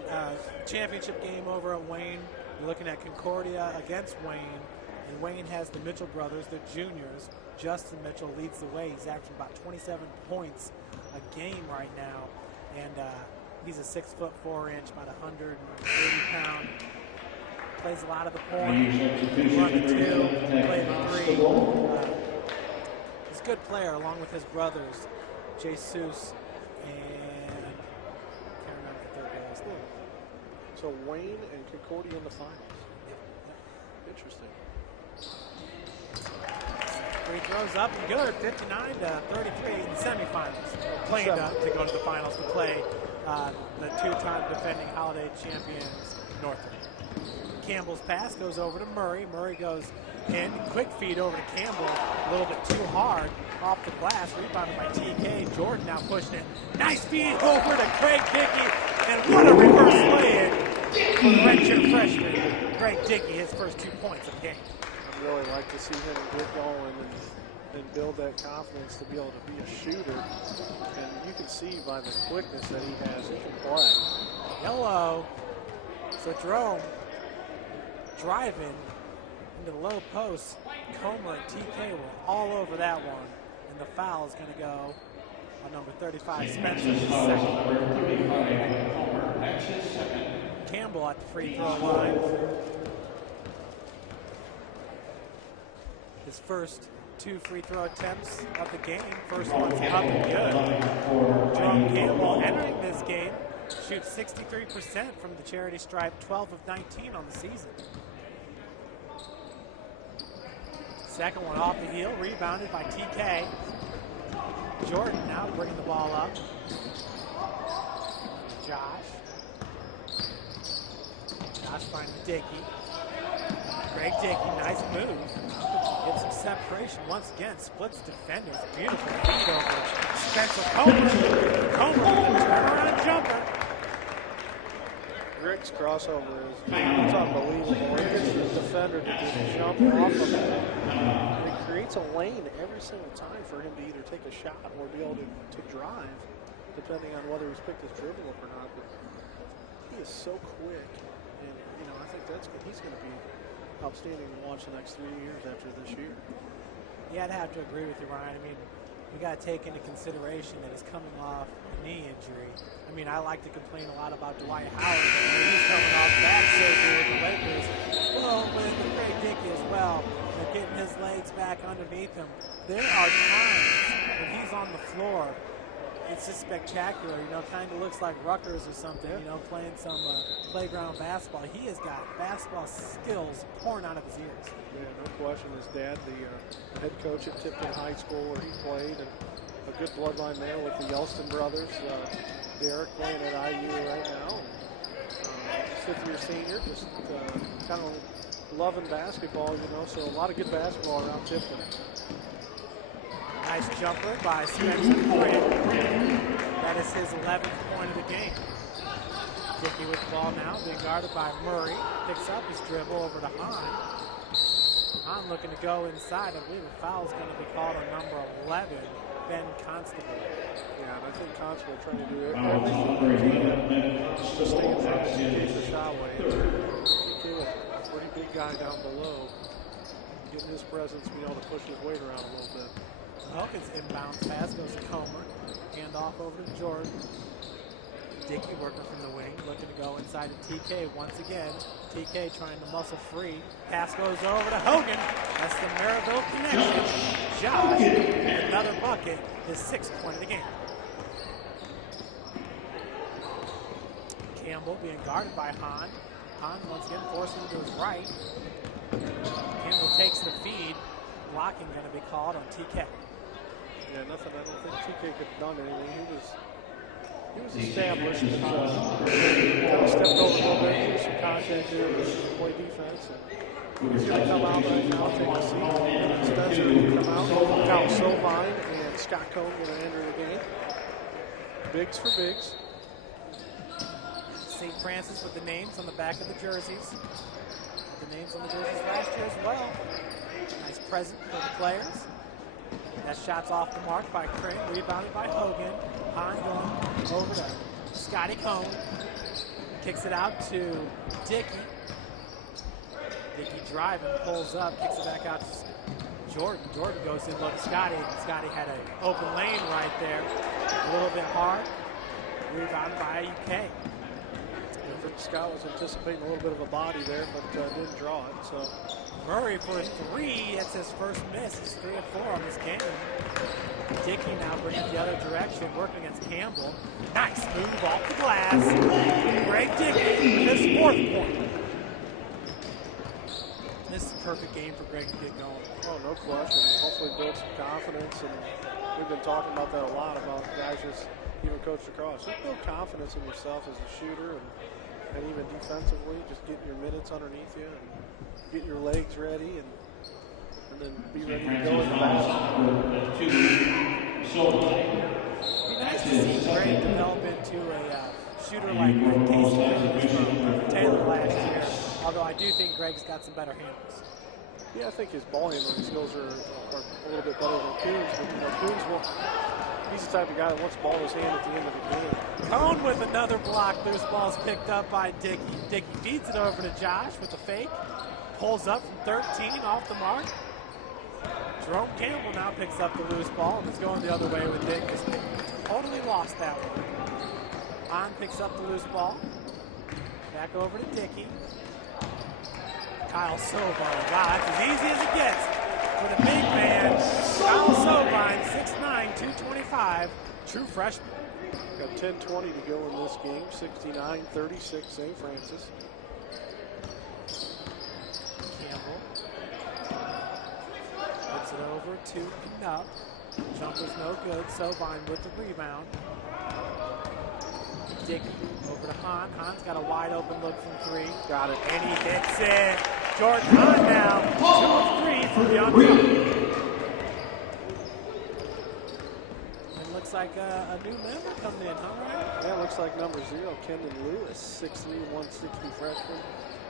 Championship game over at Wayne. You're looking at Concordia against Wayne, and Wayne has the Mitchell brothers, the juniors. Justin Mitchell leads the way. He's averaging about 27 points a game right now, and he's a 6'4", about 180-pound. Plays a lot of the point, run the 2, play the 3. He's a good player, along with his brothers, Jesus and I can't remember the third guy's name. So Wayne and Concordia in the finals. Interesting. Free throws up and good, 59-33 in the semifinals. Playing to go to the finals to play the 2-time defending Holiday champions, Northern. Campbell's pass goes over to Murray. Murray goes in, quick feed over to Campbell, a little bit too hard off the glass, rebounded by TK. Jordan now pushing it. Nice feed over to Craig Dickey, and what a reverse play-in for the redshirt freshman, Craig Dickey, his first 2 points of the game. I'd really like to see him get going and build that confidence to be able to be a shooter. And you can see by the quickness that he has, he can play. Yellow. So Jerome driving into the low post. Comer and TK were all over that one. And the foul is going to go on number 35, Spencer. His foul is number 35, Homer. That's his second. Campbell at the free throw line. His first 2 free throw attempts of the game. First one's up and good. Jerome Campbell entering this game shoots 63% from the charity stripe, 12 of 19 on the season. Second one off the heel, rebounded by TK. Jordan now bringing the ball up. Josh finding Dickey. Greg Dickey, nice move. Gets some separation once again, splits defenders. Beautiful feed over Spencer Comer. Comer with a turnaround jumper. Rick's crossover is unbelievable. He gets the defender to just jump off of it. And it creates a lane every single time for him to either take a shot or be able to drive, depending on whether he's picked his dribble up or not. But he is so quick, and I think that's good. He's going to be outstanding to watch the next 3 years after this year. Yeah, I'd have to agree with you, Ryan. I mean, we got to take into consideration that he's coming off a knee injury. I mean, I like to complain a lot about Dwight Howard. He's coming off back surgery with the Lakers. Well, with Craig Dickey as well, getting his legs back underneath him. There are times when he's on the floor, it's just spectacular. Kind of looks like Rutgers or something, playing some playground basketball. He has got basketball skills pouring out of his ears. Yeah, no question. His dad, the head coach at Tipton High School where he played, and a good bloodline there with the Yelston brothers. Derek playing at IU right now. Fifth-year senior, just kind of loving basketball, you know, so a lot of good basketball around Tifton. Nice jumper by Spencer Grant. That is his 11th point of the game. Dickey with the ball now, being guarded by Murray. Picks up his dribble over to Hahn. Hahn looking to go inside. I believe a foul is going to be called on number 11, Ben Constable. Yeah, and I think Constable trying to do everything to stay in front and get the shot away. A pretty big guy down below. Getting his presence, being able to push his weight around a little bit. Elkins inbounds pass goes to Comer. Hand off over to Jordan. Dickey working from the wing, looking to go inside to TK once again. TK trying to muscle free. Pass goes over to Hogan. That's the Maryville connection. Josh with another bucket, his 6th point of the game. Campbell being guarded by Hahn. Hahn once again forcing him to his right. Campbell takes the feed. Blocking going to be called on TK. Yeah, nothing. I don't think TK could have done anything. He was established and kind of stepped over a little bit, used some contact there, play defense. And he's going to come out right now, take a seat. Spencer will come out. Kyle Sovine and Scott Cohn going to enter the game. Bigs for bigs. St. Francis with the names on the back of the jerseys. The names on the jerseys last year as well. Nice present for the players. That shot's off the mark by Craig, rebounded by Hogan. Hahn going over to Scotty Cohn. Kicks it out to Dickey. Dickey driving, pulls up, kicks it back out to Jordan. Jordan goes in, look, Scotty. Scotty had an open lane right there. A little bit hard. Rebounded by IUK. I think Scott was anticipating a little bit of a body there, but didn't draw it. So Murray for 3. That's his first miss. He's 3 of 4 on this game. Dickey now bringing it the other direction, working against Campbell. Nice move off the glass. Greg Dickey with his 4th point. This is a perfect game for Greg to get going. Oh, no question. Hopefully build some confidence, and we've been talking about that a lot, about guys just even coached across. Just build confidence in yourself as a shooter, and even defensively, just getting your minutes underneath you and get your legs ready, and then be ready to go in the basket. It'd be nice to see Greg develop into a shooter like Casey Williams from Taylor last year, although I do think Greg's got some better handles. Yeah, I think his ball handling skills are a little bit better than Coons, but Coons he's the type of guy that wants the ball in his hand at the end of the game. Cohn with another block. Loose ball's picked up by Dickey. Dickey feeds it over to Josh with a fake. Pulls up from 13 off the mark. Jerome Campbell now picks up the loose ball and is going the other way with Dickey. Totally lost that one. Hahn picks up the loose ball. Back over to Dickey. Kyle Sovine. Wow, that's as easy as it gets for the big man. Kyle Sovine, 6'9", 225, true freshman. Got 10:20 to go in this game. 69-36 St. Francis. Campbell puts it over to Knupp. Jumper's no good. Sovine with the rebound. Dickey over to Hahn. Hahn's got a wide open look from 3. Got it. And he hits it. Jordan Hahn now. 2 of 3 for the underdog. And looks like a new member coming in, huh, Ryan? Yeah, looks like number 0, Kendon Lewis, 6'3", 160 freshman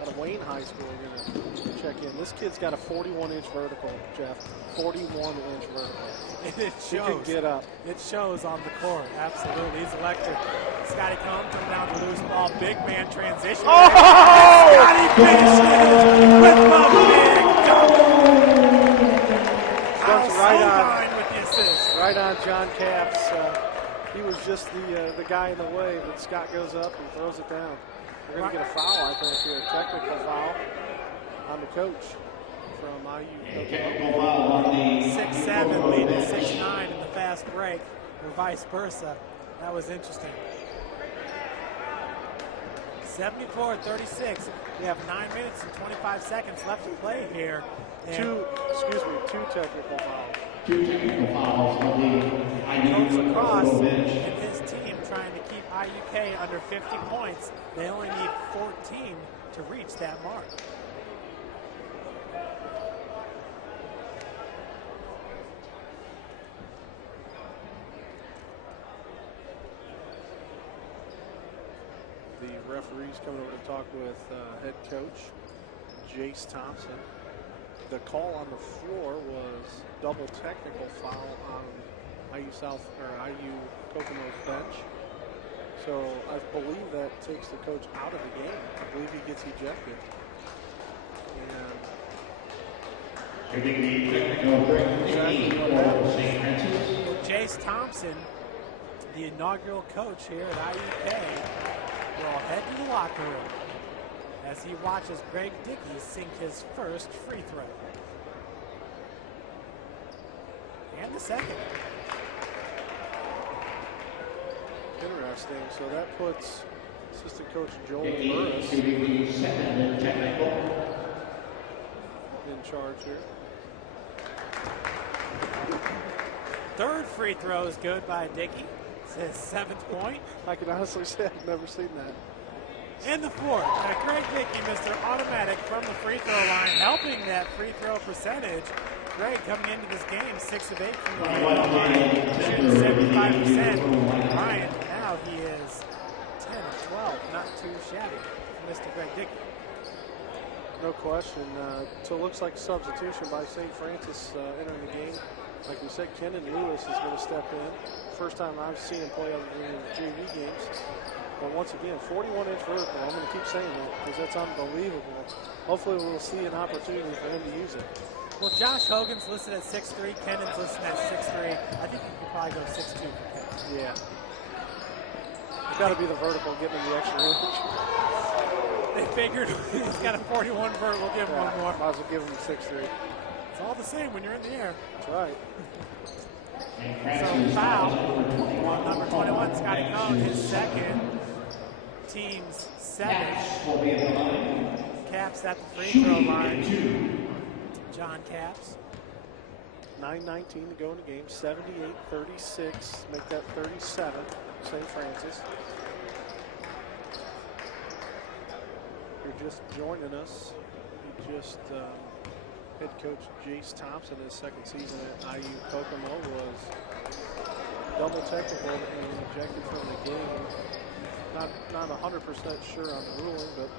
out of Wayne High School. We're going to check in. This kid's got a 41-inch vertical, Jeff. 41-inch vertical. And it He can shows. get up. It shows on the court. Absolutely. He's electric. Scotty Cohn coming down to loose ball. Big man transition. Oh! Scotty finishes with the big double. Kyle right on. Sovine with the assist. Right on John Capps. He was just the guy in the way, but Scott goes up and throws it down. We're going to get a foul, I think, here. A technical foul on the coach from IU. 6'7", leading 6'9" in the fast break, or vice versa. That was interesting. 74-36. We have 9 minutes and 25 seconds left to play here. And Two technical fouls. 2 technical fouls on the Coach IU Lacrosse bench. and his team trying to keep IUK under 50 points. They only need 14 to reach that mark. the referees coming over to talk with head coach Jace Thompson. The call on the floor was double technical foul on IU Kokomo's bench. So I believe that takes the coach out of the game. I believe he gets ejected. And Jace Thompson, the inaugural coach here at IUK, will head to the locker room as he watches Greg Dickey sink his first free throw. And the second. Interesting. So that puts assistant coach Joel Burris in charge here. Third free throw is good by Dickey. It's his 7th point. I can honestly say I've never seen that. And the 4th. Now Greg Dickey, Mr. Automatic from the free throw line, helping that free throw percentage. Greg coming into this game 6 of 8 from the free throw line, shooting 75%. Bryant, now he is 10 of 12, not too shabby for Mr. Greg Dickey. No question. So it looks like a substitution by St. Francis entering the game. Like we said, Kenan Lewis is going to step in. First time I've seen him play other than in the JV games. But once again, 41-inch vertical. I'm going to keep saying that because that's unbelievable. Hopefully we'll see an opportunity for him to use it. Well, Josh Hogan's listed at 6'3", Kenan's listed at 6'3". I think you could probably go 6'2" for Kenan. Yeah. It's got to be the vertical getting him the extra inch. They figured he's got a 41 vert, we'll give him one more. Might as well give him a 6'3". It's all the same when you're in the air. That's right. So foul on number 21, Scotty Cohn, his second, team's 7th. Caps at the free throw line. John Caps. 9:19 to go in the game. 78-36. Make that 37. St. Francis. You're just joining us. You just head coach Jace Thompson, his second season at IU Kokomo, was double technical and ejected from the game. Not 100% sure on the ruling, but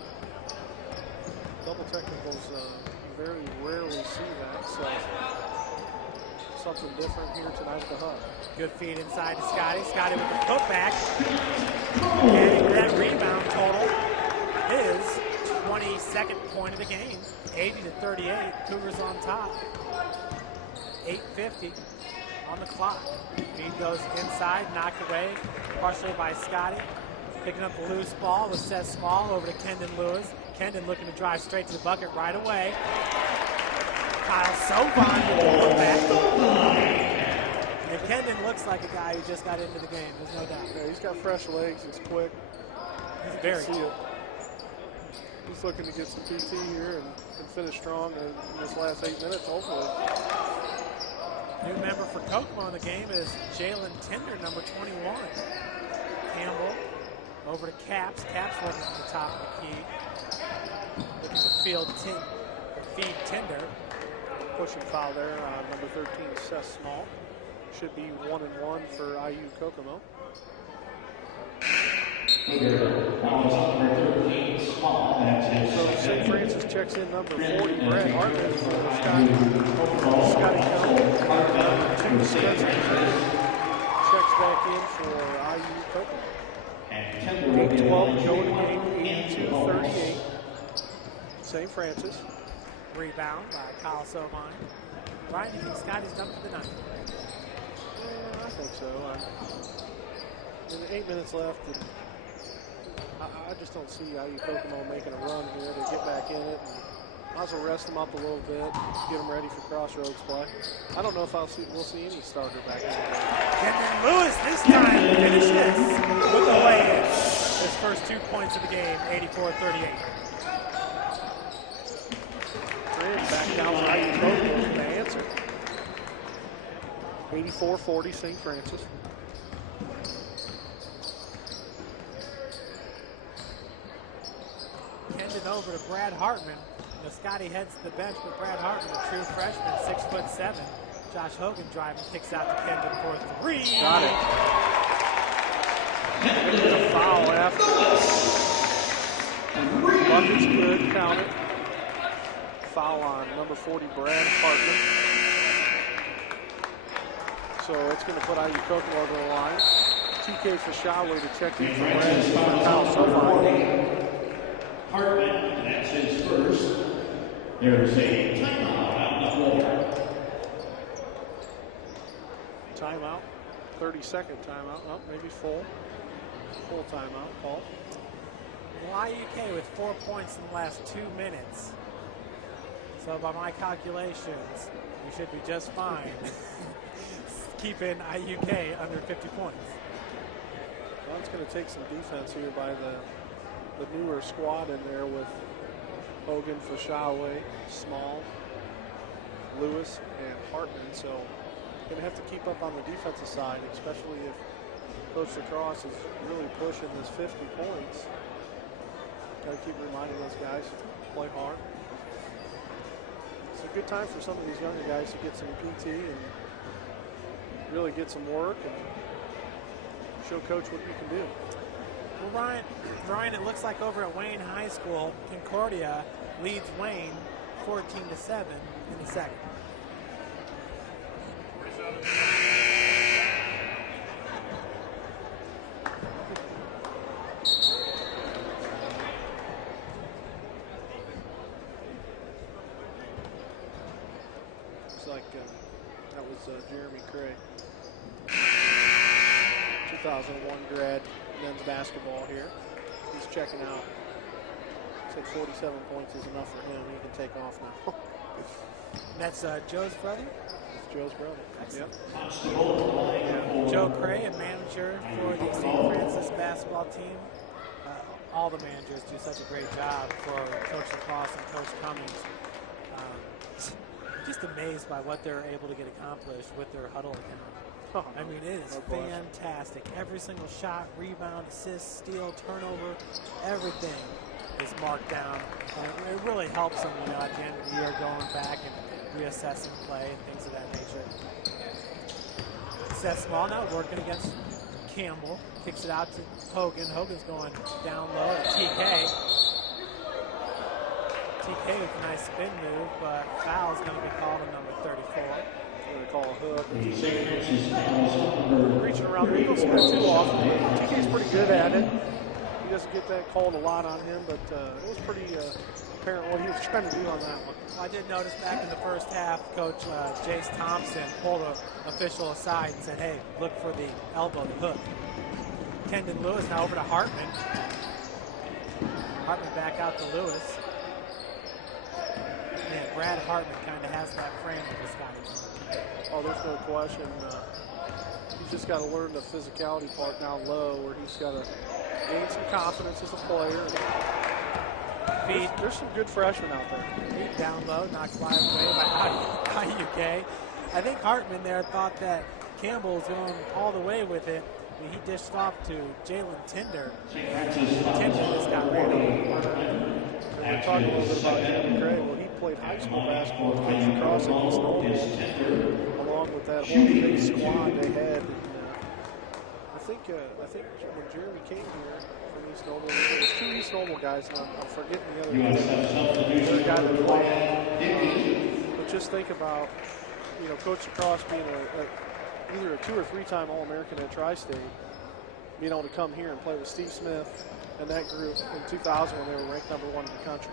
double technicals very rarely see that. So something different here tonight at the Hub. Good feed inside to Scotty. Scotty with the putback. Getting that rebound total. His 22nd point of the game. 80-38. Cougars on top. 8:50 on the clock. Feed goes inside, knocked away partially by Scotty. Picking up the loose ball with Seth Small over to Kendon Lewis. Kendon looking to drive straight to the bucket right away. Kyle Sovan with the putback. And Kendon looks like a guy who just got into the game, there's no doubt. Yeah, he's got fresh legs, he's quick. He's very see it. He's looking to get some PT here and finish strong in this last 8 minutes, hopefully. New member for Kokomo in the game is Jalen Tinder, number 21. Campbell over to Caps. Caps looking at the top of the key. Looking to feed Tinder. Pushing foul there on number 13, Seth Small. Should be 1-1 for IU Kokomo. So St. Francis checks in number 40, Brad Hartman for Scotty Cohn. Checks back in for IU Kokomo. 8-12 going to game, 82-38. St. Francis. Rebound by Kyle Sovan. Brian, do you think Scotty's done for the night? Yeah, I think so. There's 8 minutes left. And I just don't see IU Kokomo making a run here to get back in it. And might as well rest them up a little bit, get them ready for Crossroads play. I don't know if we'll see any starter back in. And then Lewis this time finishes with the lay-in. His first 2 points of the game, 84-38. Back down to IU Kokomo to answer. 84-40 St. Francis. Kendon over to Brad Hartman. Now Scotty heads to the bench, but Brad Hartman, a true freshman, 6'7". Josh Hogan driving, kicks out to Kendon for 3. Got it. A foul after. Bucket's good, count it. Foul on number 40, Brad Hartman. So it's going to put IU Kokomo over the line. TK Fashawe to check in for Brad Foul so far. Hartman, that's his first. There's a timeout out the floor. Timeout, 30-second timeout. Oh, maybe full timeout. Paul. Well, IUK with 4 points in the last 2 minutes. So by my calculations, we should be just fine keeping IUK under 50 points. Well, it's going to take some defense here by the newer squad in there with Hogan, Fashawe, Small, Lewis, and Hartman. So going to have to keep up on the defensive side, especially if Coach Lacrosse is really pushing this 50 points. Got to keep reminding those guys to play hard. It's a good time for some of these younger guys to get some PT and really get some work and show Coach what you can do. Well, Ryan, it looks like over at Wayne High School, Concordia leads Wayne 14-7 in the second. Looks like that was Jeremy Cray. 2001 grad men's basketball here. He's checking out. Said 47 points is enough for him. He can take off now. That's Joe's brother? It's Joe's brother. Excellent. Yep. Joe Cray, a manager for the St. Francis basketball team. All the managers do such a great job for Coach Lacrosse and Coach Cummings. Just amazed by what they're able to get accomplished with their huddle account. I mean, it is fantastic. Every single shot, rebound, assist, steal, turnover, everything is marked down. And it really helps them, you know, at the end of the year going back and reassessing play and things of that nature. Seth Small now working against Campbell. Kicks it out to Hogan. Hogan's going down low at TK. TK with a nice spin move, but foul's going to be called on number 34. Going to call a hook. The Reaching around the Eagles side too often. TK's pretty good at it. He doesn't get that called a lot on him, but it was pretty apparent what he was trying to do on that one. I did notice back in the first half, Coach Jace Thompson pulled an official aside and said, hey, look for the elbow, the hook. Kendon Lewis now over to Hartman. Hartman back out to Lewis. Man, Brad Hartman kind of has that frame of this guy. Oh, there's no question. He's just got to learn the physicality part down low, where he's got to gain some confidence as a player. There's some good freshmen out there. Feet down low, knocked wide away by IUK. I think Hartman there thought that Campbell was going all the way with it. He dished off to Jalen Tinder. Tinder just got ran over. We're talking a little bit about Jeremy Cray. Well, he played high school basketball with Coach Lacrosse at East Noble, along with that whole big squad they had. I think when Jeremy came here from East Noble, there was 2 East Noble guys, and I'm forgetting the other guy that played. But just think about, you know, Coach Lacrosse being either a 2 or 3-time All-American at Tri-State, being able to come here and play with Steve Smith and that group in 2000 when they were ranked number 1 in the country.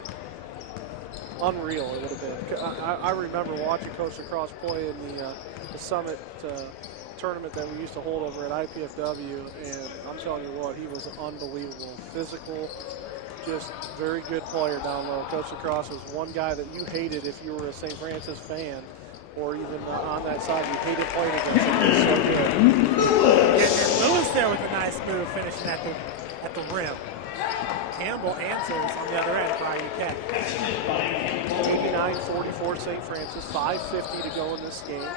Unreal it would have been. I remember watching Coach Lacrosse play in the Summit tournament that we used to hold over at IPFW, and I'm telling you what, he was unbelievable. Physical, just very good player down low. Coach Lacrosse was one guy that you hated if you were a St. Francis fan, or even on that side, you hated playing against him. He was so good. And Lewis there with a nice move, finishing at the rim. Campbell answers on the other end for IUK. 89-44 St. Francis, 5:50 to go in this game.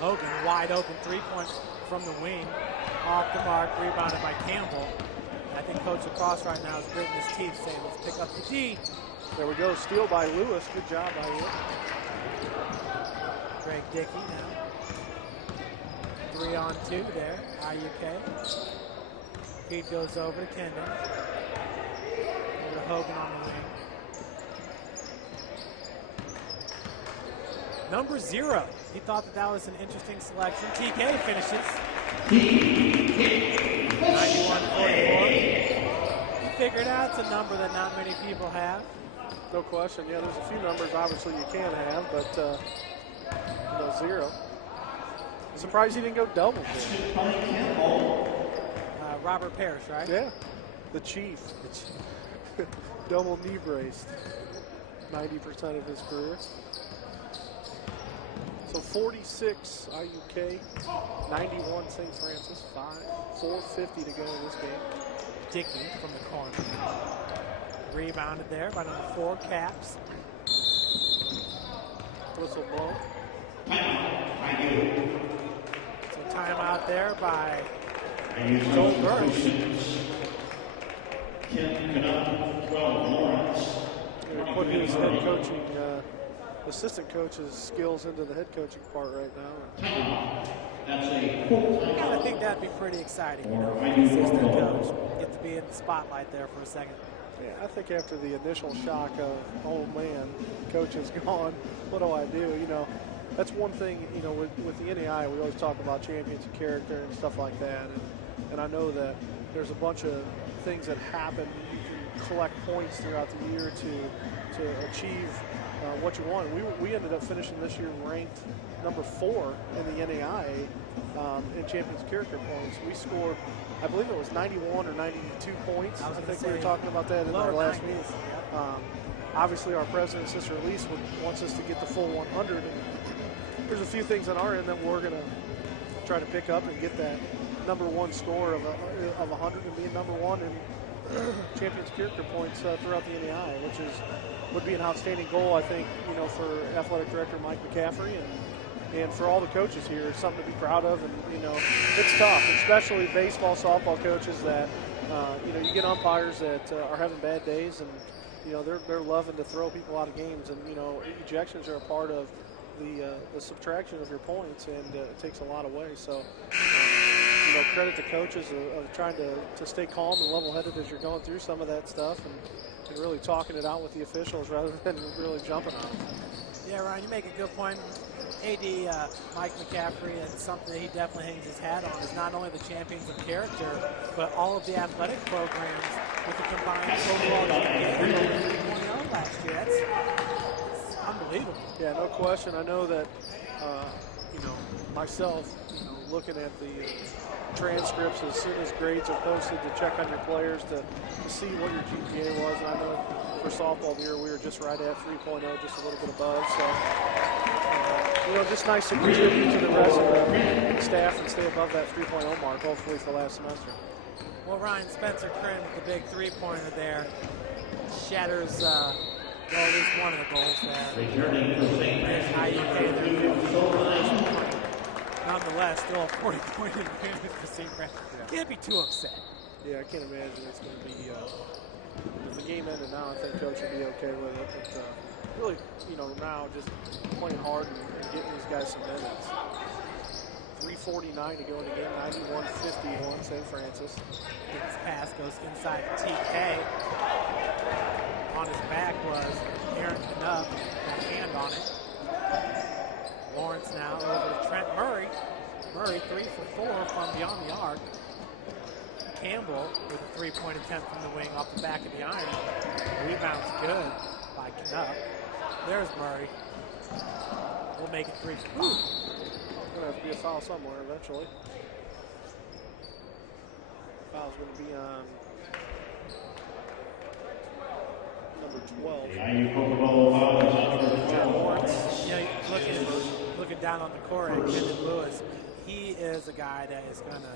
Hogan wide open, 3-point from the wing, off the mark, rebounded by Campbell. And I think Coach Lacrosse right now is gritting his teeth, saying, let's pick up the D. There we go, steal by Lewis. Good job by him. Greg Dickey now. 3-on-2 there, IUK. Feed goes over to Kendon. Over to Hogan on the wing. Number 0. He thought that was an interesting selection. TK finishes. 91-44. He figured out it's a number that not many people have. No question. Yeah, there's a few numbers obviously you can have, but no 0. I'm surprised he didn't go double. Robert Parrish, right? Yeah, the Chief. Double knee braced 90% of his career. So 46 IUK, 91 St. Francis, 4:50 to go in this game. Dickey from the corner. Rebounded there by number 4, Caps. Whistle blow. So timeout there by Joel Burris. Put his head coaching, assistant coach's skills into the head coaching part right now. I think that'd be pretty exciting, you know, assistant coach. Get to be in the spotlight there for a second. Yeah, I think after the initial shock of, oh man, coach is gone, what do I do? You know, that's one thing, you know, with the NAI, we always talk about champions of character and stuff like that. And I know that there's a bunch of things that happen. You can collect points throughout the year to achieve what you want. We ended up finishing this year ranked number 4 in the NAIA in champions character points. We scored, I believe it was 91 or 92 points. I think we were talking about that in our last meeting. Obviously, our president, Sister Elise, wants us to get the full 100. And there's a few things on our end that we're going to try to pick up and get that number 1 score of 100 and being number 1 in champions character points throughout the NAI, which would be an outstanding goal, I think, you know, for athletic director Mike McCaffrey and for all the coaches here. It's something to be proud of, and you know, it's tough, especially baseball, softball coaches that you know, you get umpires that are having bad days, and you know, they're loving to throw people out of games, and you know, ejections are a part of the subtraction of your points, and it takes a lot away. So you know, credit to coaches of trying to stay calm and level-headed as you're going through some of that stuff, and really talking it out with the officials rather than really jumping on them. Yeah, Ryan, you make a good point. AD Mike McCaffrey, and something that he definitely hangs his hat on, is not only the champions of character, but all of the athletic programs with the combined overall GPA 3.0 last year. That's unbelievable. Yeah, no question. I know that, you know, myself, you know, looking at the transcripts as soon as grades are posted to check on your players to see what your GPA was. And I know for softball year we were just right at 3.0, just a little bit above. So, you know, just nice to contribute to the rest of the staff and stay above that 3.0 mark, hopefully for last semester. Well, Ryan Spencer Crin with the big three-pointer there shatters well, at least one of the goals there. IUK there. Nonetheless, still a 40-point advantage for St. Francis. Can't be too upset. Yeah, I can't imagine it's going to be. If the game ended now, I think Coach would be okay with it. But really, you know, now just playing hard and getting these guys some minutes. 3:49 to go in the game. 91-51, St. Francis. His pass goes inside TK. On his back was Aaron Knupp, got a hand on it. Lawrence now over to Trent Murray. Murray 3 for 4 from beyond the arc. Campbell with a 3-point attempt from the wing off the back of the iron. Rebound's good by Knupp. There's Murray. We'll make it 3 for 5. Going to have to be a foul somewhere eventually. Foul's going to be on number 12. Lawrence, you know, looking down on the court at Kendon Lewis, he is a guy that is going to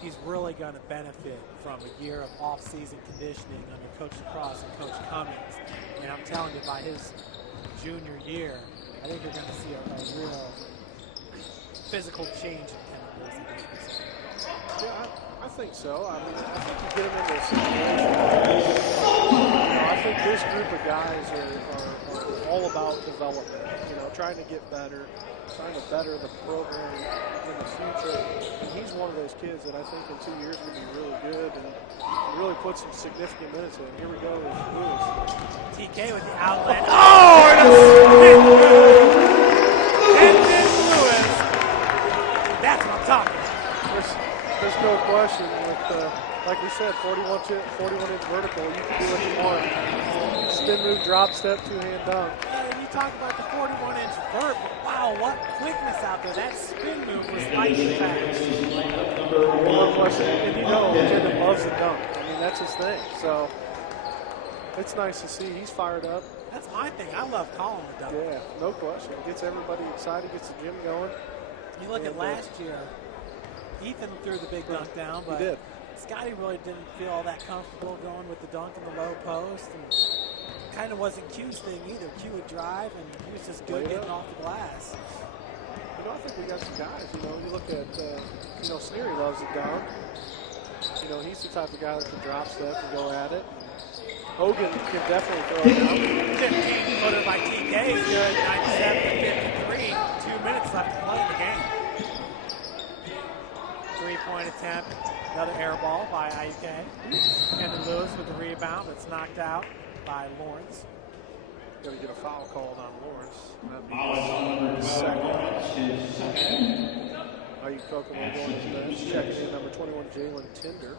he's really going to benefit from a year of off-season conditioning under Coach Cross and Coach Cummings. And I'm telling you, by his junior year, I think you're going to see a real physical change in Kendon Lewis. Yeah, I think so. I mean, I think you get him into a situation. I think this group of guys are all about development, you know, trying to get better, trying to better the program in the future. And he's one of those kids that I think in 2 years will be really good and really put some significant minutes in. Here we go with Lewis. TK with the outlet. Oh, and a spin move. Hendon Lewis. That's what I'm talking about. There's no question. With, like we said, 41-inch vertical, you can do what you want. Spin move, drop step, two-hand dunk. And you talk about the 41-inch vert. Wow, what quickness out there. That spin move was lightning fast. No question. And you know, Hendon loves the dunk. I mean, that's his thing. So it's nice to see. He's fired up. That's my thing. I love calling the dunk. Yeah, no question. Gets everybody excited, gets the gym going. You look at last year, Ethan threw the big dunk down, but he did. Scotty really didn't feel all that comfortable going with the dunk in the low post. And kind of wasn't Q's thing either. Q would drive, and he was just good getting off the glass. You know, I think we got some guys. You know, you look at, Sneary loves the dunk. You know, he's the type of guy that can drop step and go at it. Hogan can definitely throw it down. 15-footer by TK is good. 97-53. 2 minutes left to play in the game. 3-point attempt. Another air ball by IUK. Hendon Lewis with the rebound that's knocked out by Lawrence. Got to get a foul called on Lawrence. Foul on number 12, Lawrence, his second. IU Kokomo going to the bench. Checking in number 21, Jalen Tinder.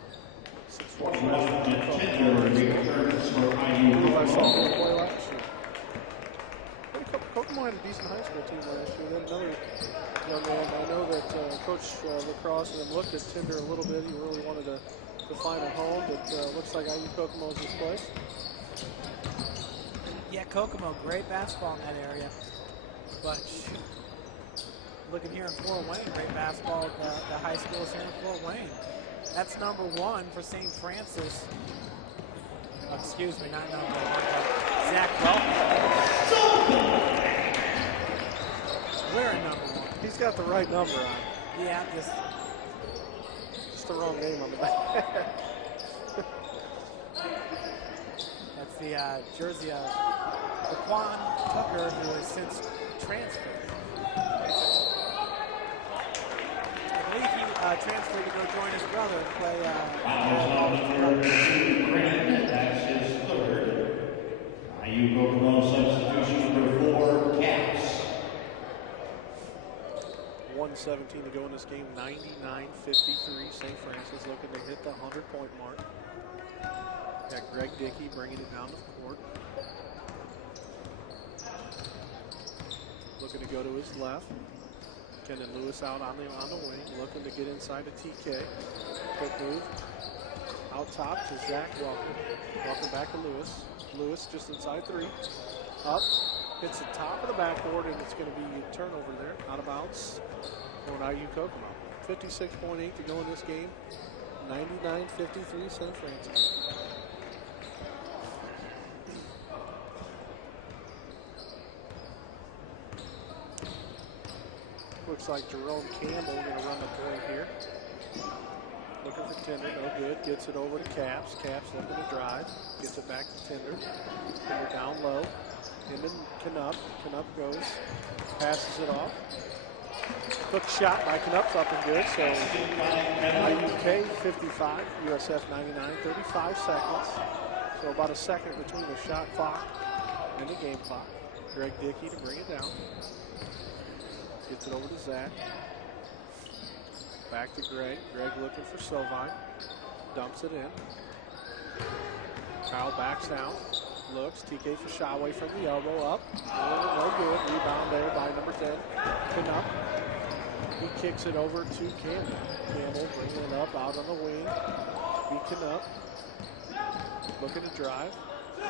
6'1" Tinder returns for I IU. saw him play last year. Kokomo had a decent high school team last year. Then another young man. I know that Coach Lacrosse and them looked at Tinder a little bit. He really wanted to find a home, but looks like IU Kokomo's his place. Yeah, Kokomo, great basketball in that area. But shoot, looking here in Fort Wayne, great basketball at the high schools here in Fort Wayne. That's number 1 for St. Francis. Oh, excuse me, not number 1, but Zach Welton. We're number 1. He's got the right number on. Yeah, just The wrong name on the back. that's the jersey of Laquan Tucker, who has since transferred. I believe he transferred to go join his brother and play. That's his third. IU Kokomo substitution number 4, Caps. 1:17 to go in this game. 99-53. St. Francis looking to hit the 100-point mark. Got Greg Dickey bringing it down the court. Looking to go to his left. Hendon Lewis out on the wing, looking to get inside to TK. Quick move. Out top to Zach Welker. Welker back to Lewis. Lewis just inside 3. Up. Hits the top of the backboard, and it's going to be a turnover there. Out of bounds. Going IU Kokomo. 56.8 to go in this game. 99-53 St. Francis. Looks like Jerome Campbell going to run the point here. Looking for Tinder, no good. Gets it over to Caps. Caps looking to drive. Gets it back to Tinder. Tinder down low. Hendon Knupp. Knupp goes. Passes it off. Quick shot by Knupp's up and good. So IUK 55, USF 99, 35 seconds. So about a second between the shot clock and the game clock. Greg Dickey to bring it down. Gets it over to Zach. Back to Greg. Greg looking for Sovine. Dumps it in. Kyle backs down. Looks. TK Fashawe from the elbow up. No good. Rebound there by number 10. Knupp. He kicks it over to Campbell. Campbell bringing it up out on the wing. Beat Knupp. Looking to drive.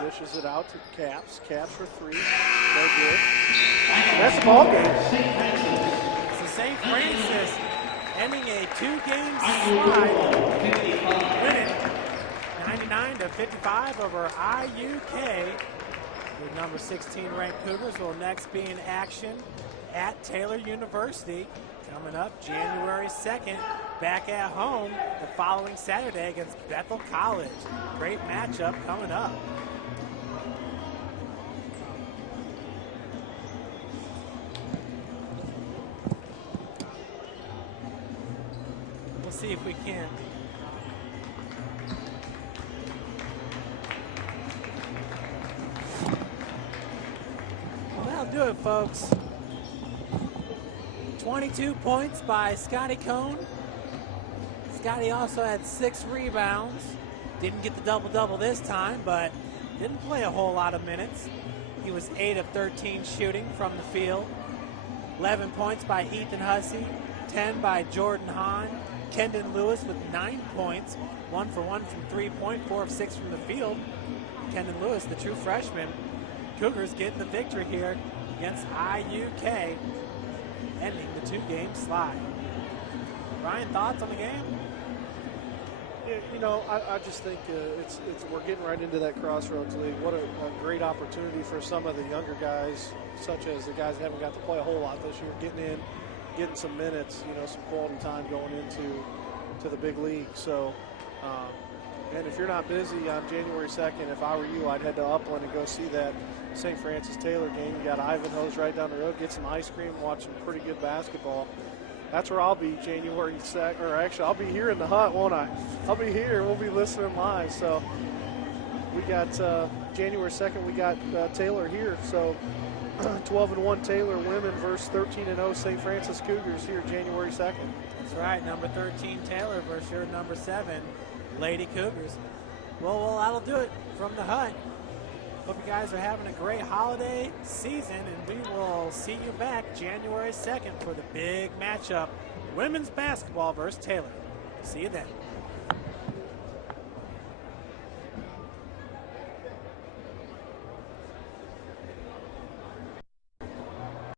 Dishes it out to Caps. Caps for 3. No good. That's the ball game. So St. Francis ending a 2-game slide, winning 99-55 over IUK. The number 16 ranked Cougars will next be in action at Taylor University coming up January 2nd. Back at home the following Saturday against Bethel College. Great matchup coming up. We'll see if we can it, folks. 22 points by Scotty Cone. Scotty also had 6 rebounds. Didn't get the double-double this time, but didn't play a whole lot of minutes. He was 8 of 13 shooting from the field. 11 points by Ethan Hussey, 10 by Jordan Hahn. Kendon Lewis with 9 points, 1 for 1 from three-point, 4 of 6 from the field. Kendon Lewis, the true freshman. Cougars getting the victory here against IUK, ending the 2-game slide. Ryan, thoughts on the game? Yeah, you know, I just think it's we're getting right into that Crossroads League. What a great opportunity for some of the younger guys, such as the guys that haven't got to play a whole lot this year, getting in, getting some minutes, you know, some quality time going into the big league. So, and if you're not busy on January 2nd, if I were you, I'd head to Upland and go see that St. Francis Taylor game. You got Ivanhoe's right down the road. Get some ice cream, watch some pretty good basketball. That's where I'll be January 2nd, or actually I'll be here in the hut, won't I? I'll be here. We'll be listening live. So we got January 2nd. We got Taylor here. So 12-1 Taylor women versus 13-0 St. Francis Cougars here January 2nd. That's right, number 13 Taylor versus your number 7 Lady Cougars. Well, that'll do it from the hut. Hope you guys are having a great holiday season, and we will see you back January 2nd for the big matchup, women's basketball versus Taylor. See you then.